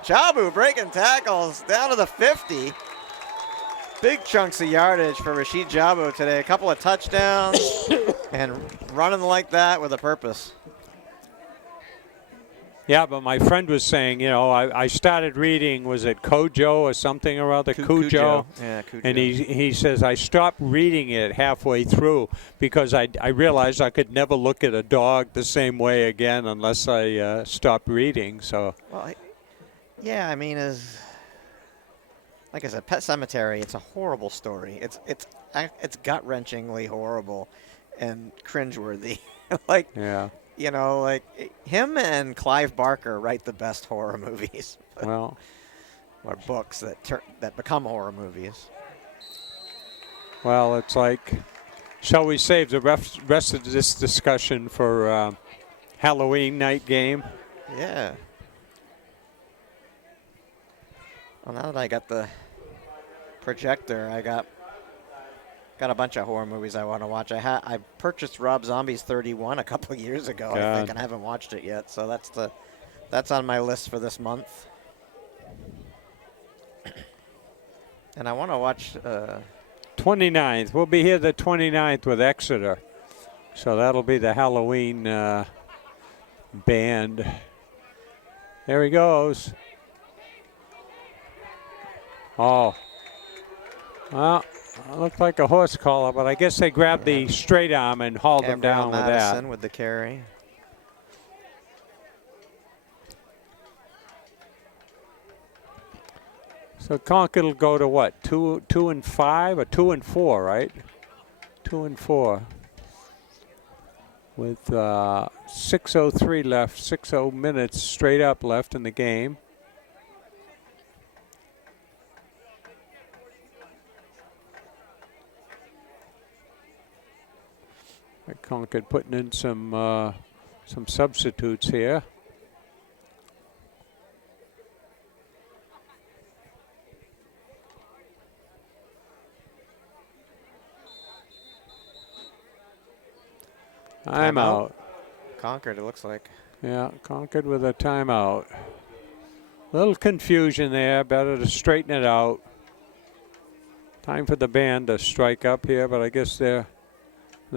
Jabu breaking tackles down to the 50. Big chunks of yardage for Rashid Jabu today. A couple of touchdowns and running like that with a purpose. Yeah, but my friend was saying, I started reading, was it Kojo or something or other? Cujo. Yeah, Cujo. And he says, I stopped reading it halfway through because I realized I could never look at a dog the same way again unless I stopped reading. So. Well, yeah, I mean, like I said, Pet Sematary, it's a horrible story. It's gut-wrenchingly horrible and cringeworthy. Yeah. Like him and Clive Barker write the best horror movies. Well, or books that become horror movies. Well, it's like, shall we save the rest of this discussion for Halloween night game? Yeah. Well, now that I got the projector, I got a bunch of horror movies I want to watch. I purchased Rob Zombie's 31 a couple of years ago, I think, and I haven't watched it yet. So that's on my list for this month. And I want to watch 29th. We'll be here the 29th with Exeter. So that'll be the Halloween band. There he goes. Oh. Well, it looked like a horse collar, but I guess they grabbed the straight arm and hauled him down with Madison that. With the carry. So Concord will go to what? 2-5 or 2-4, right? 2-4. With 6:03 left, 60 minutes straight up left in the game. Concord putting in some substitutes here. Timeout. Concord, it looks like. Yeah, Concord with a timeout. Little confusion there. Better to straighten it out. Time for the band to strike up here, but I guess they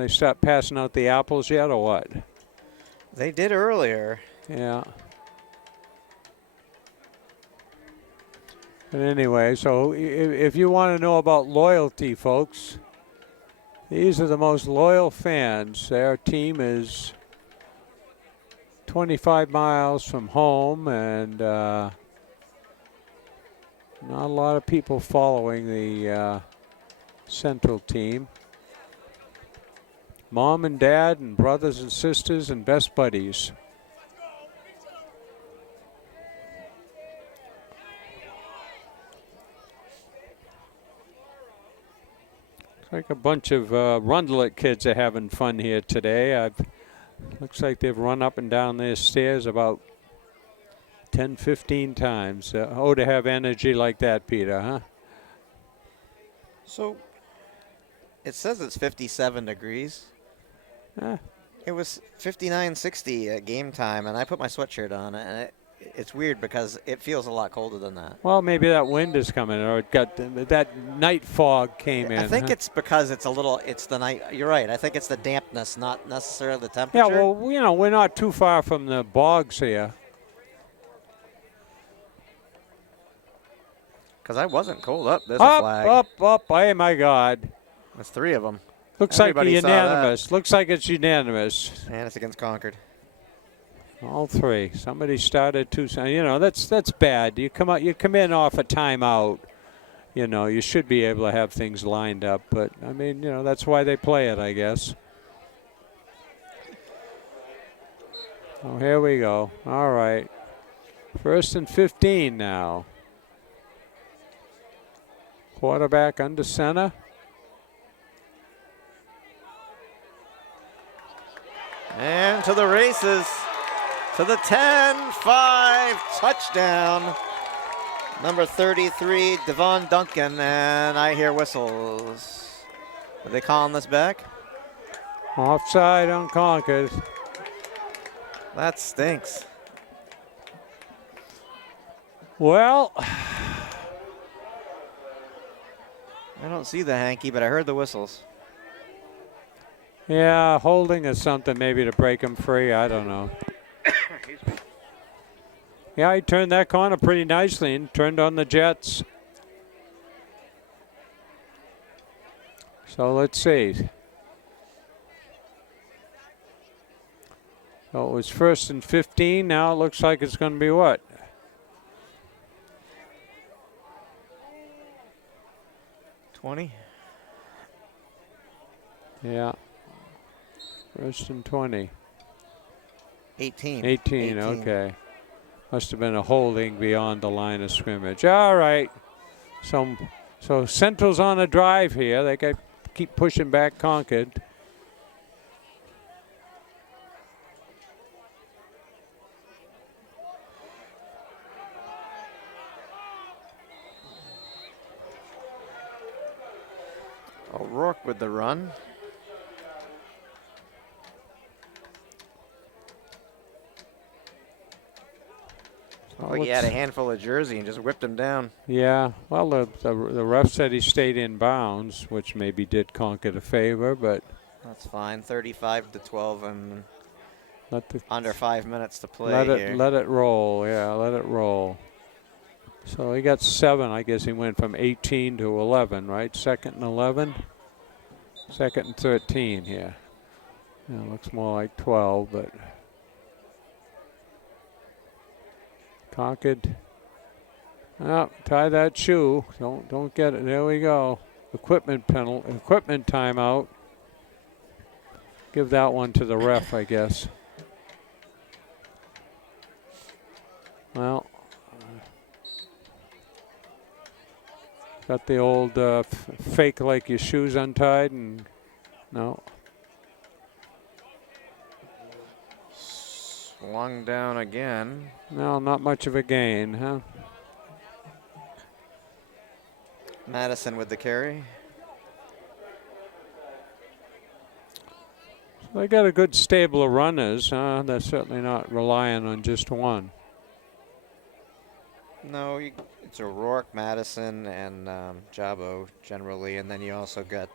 start passing out the apples yet or what? They did earlier. Yeah. But anyway, so if you want to know about loyalty, folks, these are the most loyal fans. Their team is 25 miles from home, and not a lot of people following the Central team. Mom and dad and brothers and sisters and best buddies. Looks like a bunch of Rundlet kids are having fun here today. Looks like they've run up and down their stairs about 10, 15 times. To have energy like that, Peter, huh? So it says it's 57 degrees. It was 59-60 at game time, and I put my sweatshirt on, and it's weird because it feels a lot colder than that. Well, maybe that wind is coming, or it got that night fog came in. I think it's because it's the night. You're right. I think it's the dampness, not necessarily the temperature. Yeah, well, we're not too far from the bogs here. Because I wasn't cold. Up, there's a flag. Up. Oh, my God. There's 3 of them. Looks Everybody like saw unanimous. Looks like it's unanimous. And it's against Concord. All 3. Somebody started too. That's bad. You come in off a timeout. You should be able to have things lined up. But I mean, that's why they play it, I guess. Oh, here we go. All right. 1st and 15 now. Quarterback under center. And to the races. To the 10-5 touchdown. Number 33, Devon Duncan, and I hear whistles. Are they calling this back? Offside on Concord. That stinks. Well, I don't see the hanky, but I heard the whistles. yeah, holding is something maybe to break him free. I don't know. Yeah, he turned that corner pretty nicely and turned on the Jets. So let's see. So it was 1st and 15. Now it looks like it's going to be what? $20. Yeah. 1st and 20. 18. 18, okay. Must have been a holding beyond the line of scrimmage. All right. So Central's on a drive here. They got keep pushing back Concord. O'Rourke with the run. Oh, he had a handful of jersey and just whipped him down. Yeah, well, the ref said he stayed in bounds, which maybe did Concord a favor, but that's fine. 35-12 and under 5 minutes to play here. Let it roll. Yeah, let it roll. So he got 7. I guess he went from 18 to 11, right? 2nd and 11. 2nd and 13 here. Yeah, looks more like 12, but Concord. Oh, tie that shoe. Don't get it. There we go. Equipment timeout. Give that one to the ref, I guess. Well, got the old fake like your shoes untied, and no. Swung down again. No, not much of a gain, huh? Madison with the carry. They got a good stable of runners. They're certainly not relying on just one. No, it's O'Rourke, Madison, and Jabo generally, and then you also got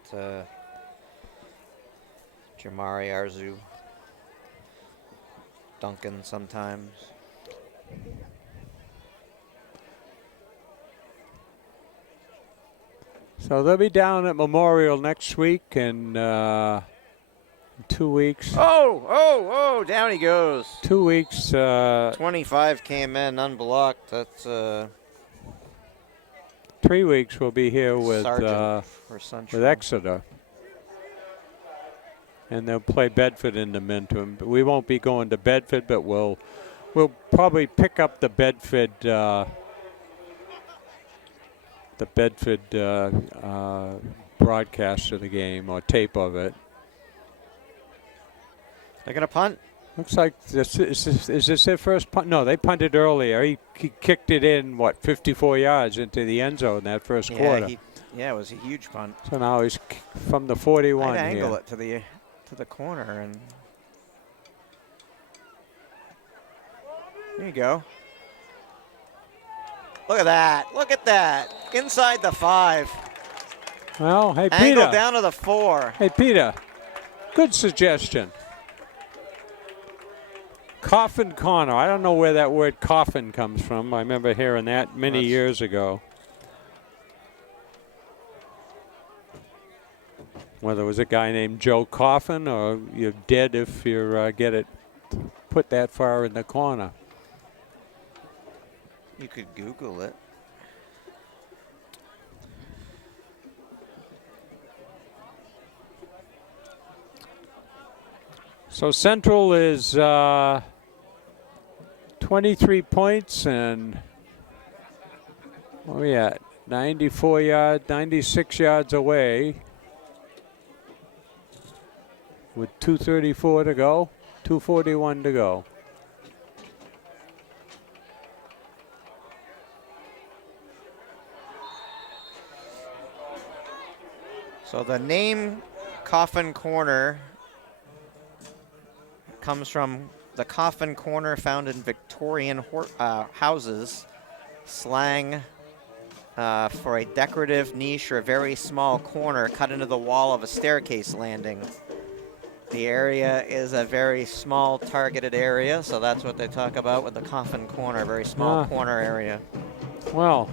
Jamari Arzu, Duncan sometimes. So they'll be down at Memorial next week and 2 weeks. Oh, down he goes. 2 weeks. 25 came in unblocked. That's 3 weeks we'll be here with Exeter. And they'll play Bedford in the interim. We won't be going to Bedford, but we'll probably pick up the Bedford broadcast of the game or tape of it. They're gonna punt. Looks like is this their first punt? No, they punted earlier. He kicked it in 54 yards into the end zone that first quarter. It was a huge punt. So now he's from the 41 I'd here. angle it to the corner, and there you go. Look at that! Look at that! Inside the 5. Well, hey Peter. Angle down to the 4. Hey Peter, good suggestion. Coffin corner. I don't know where that word coffin comes from. I remember hearing that many years ago. Whether it was a guy named Joe Coffin or you're dead if you get it put that far in the corner. You could Google it. So Central is 23 points and where are we at? 96 yards away with 2:34 to go, 2:41 to go. So the name Coffin Corner comes from the coffin corner found in Victorian houses, slang for a decorative niche or a very small corner cut into the wall of a staircase landing. The area is a very small targeted area, so that's what they talk about with the coffin corner, very small corner area. Well,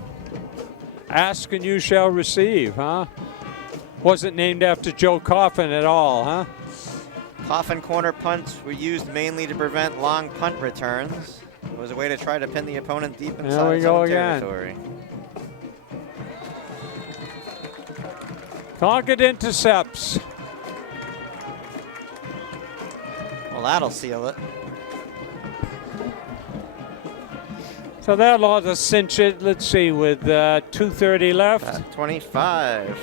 ask and you shall receive, huh? Wasn't named after Joe Coffin at all, huh? Coffin corner punts were used mainly to prevent long punt returns. It was a way to try to pin the opponent deep inside his own territory. Concord intercepts. Well, that'll seal it. So that ought to cinch it. Let's see, with 2:30 left. 25.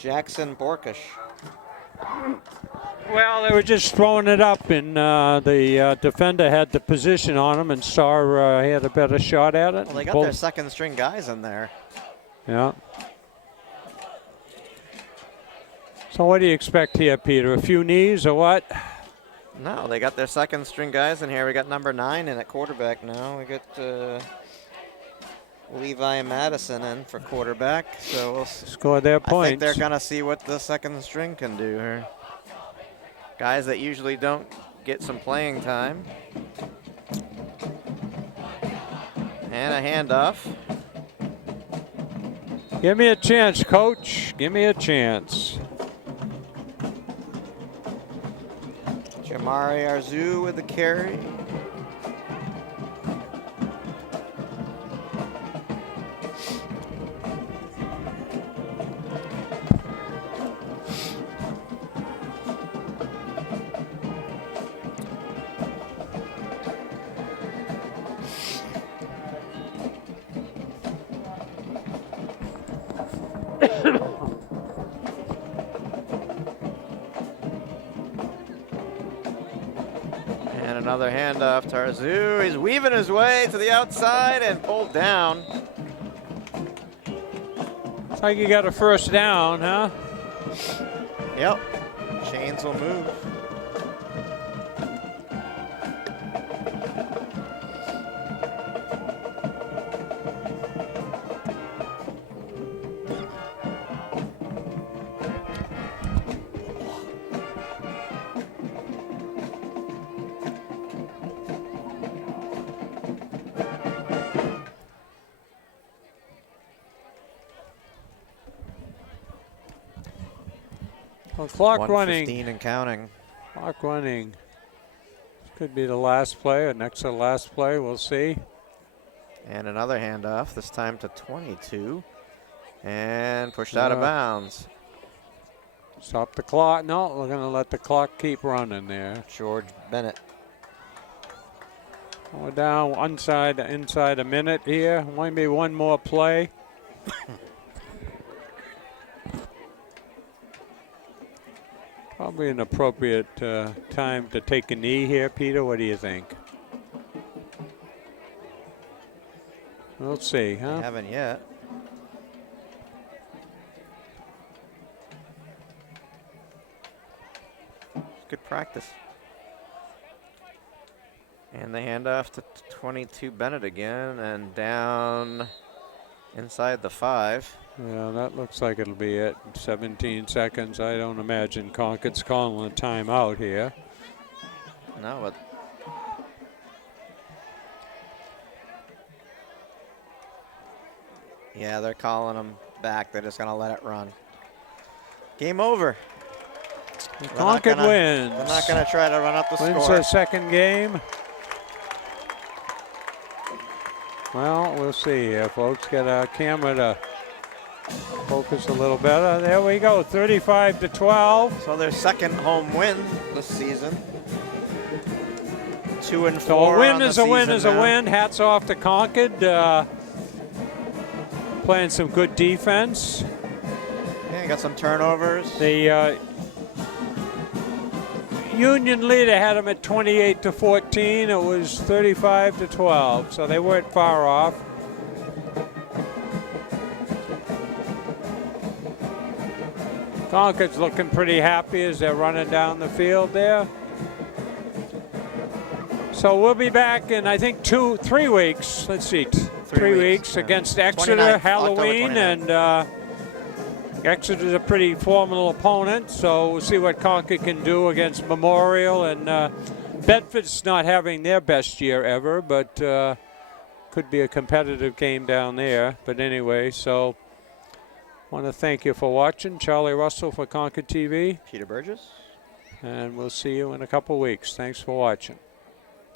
Jackson Borkish. Well, they were just throwing it up, and the defender had the position on him and saw he had a better shot at it. Well, they got their second string guys in there. Yeah. So what do you expect here, Peter? A few knees or what? No, they got their second string guys in here. We got number 9 in at quarterback now. We got Levi Madison in for quarterback. So we'll score their points. I think they're going to see what the second string can do here. Guys that usually don't get some playing time. And a handoff. Give me a chance, coach. Give me a chance. Jamari Arzu with the carry. Another handoff to Arzu. He's weaving his way to the outside and pulled down. Looks like you got a first down, huh? Yep. Chains will move. Well, clock running. 1:15 and counting. Clock running. Could be the last play or next to the last play. We'll see. And another handoff, this time to 22. And pushed out of bounds. Stop the clock. No, we're going to let the clock keep running there. George Bennett. We're down inside a minute here. Maybe one more play. Probably an appropriate time to take a knee here, Peter. What do you think? We'll see, huh? I haven't yet. Good practice. And the handoff to 22 Bennett again, and down inside the 5. Yeah, that looks like it'll be it. 17 seconds. I don't imagine Concord's calling a timeout here. No, but yeah, they're calling them back. They're just going to let it run. Game over. Concord wins. They're not going to try to run up the Wins score. their second game. Well, we'll see here, folks. Get our camera to focus a little better. There we go, 35-12. So their second home win this season. 2-4. So a win on is the a win season is a now. win. Hats off to Concord. Playing some good defense. Yeah, got some turnovers. The Union leader had them at 28-14. It was 35-12, so they weren't far off. Concord's looking pretty happy as they're running down the field there. So we'll be back in, I think, 3 weeks. Let's see, 3 weeks yeah. against Exeter, 29th, Halloween, October 29th. and Exeter's a pretty formidable opponent. So we'll see what Concord can do against Memorial. And Bedford's not having their best year ever, but could be a competitive game down there. But anyway, so want to thank you for watching. Charlie Russell for Concord TV. Peter Burgess. And we'll see you in a couple weeks. Thanks for watching.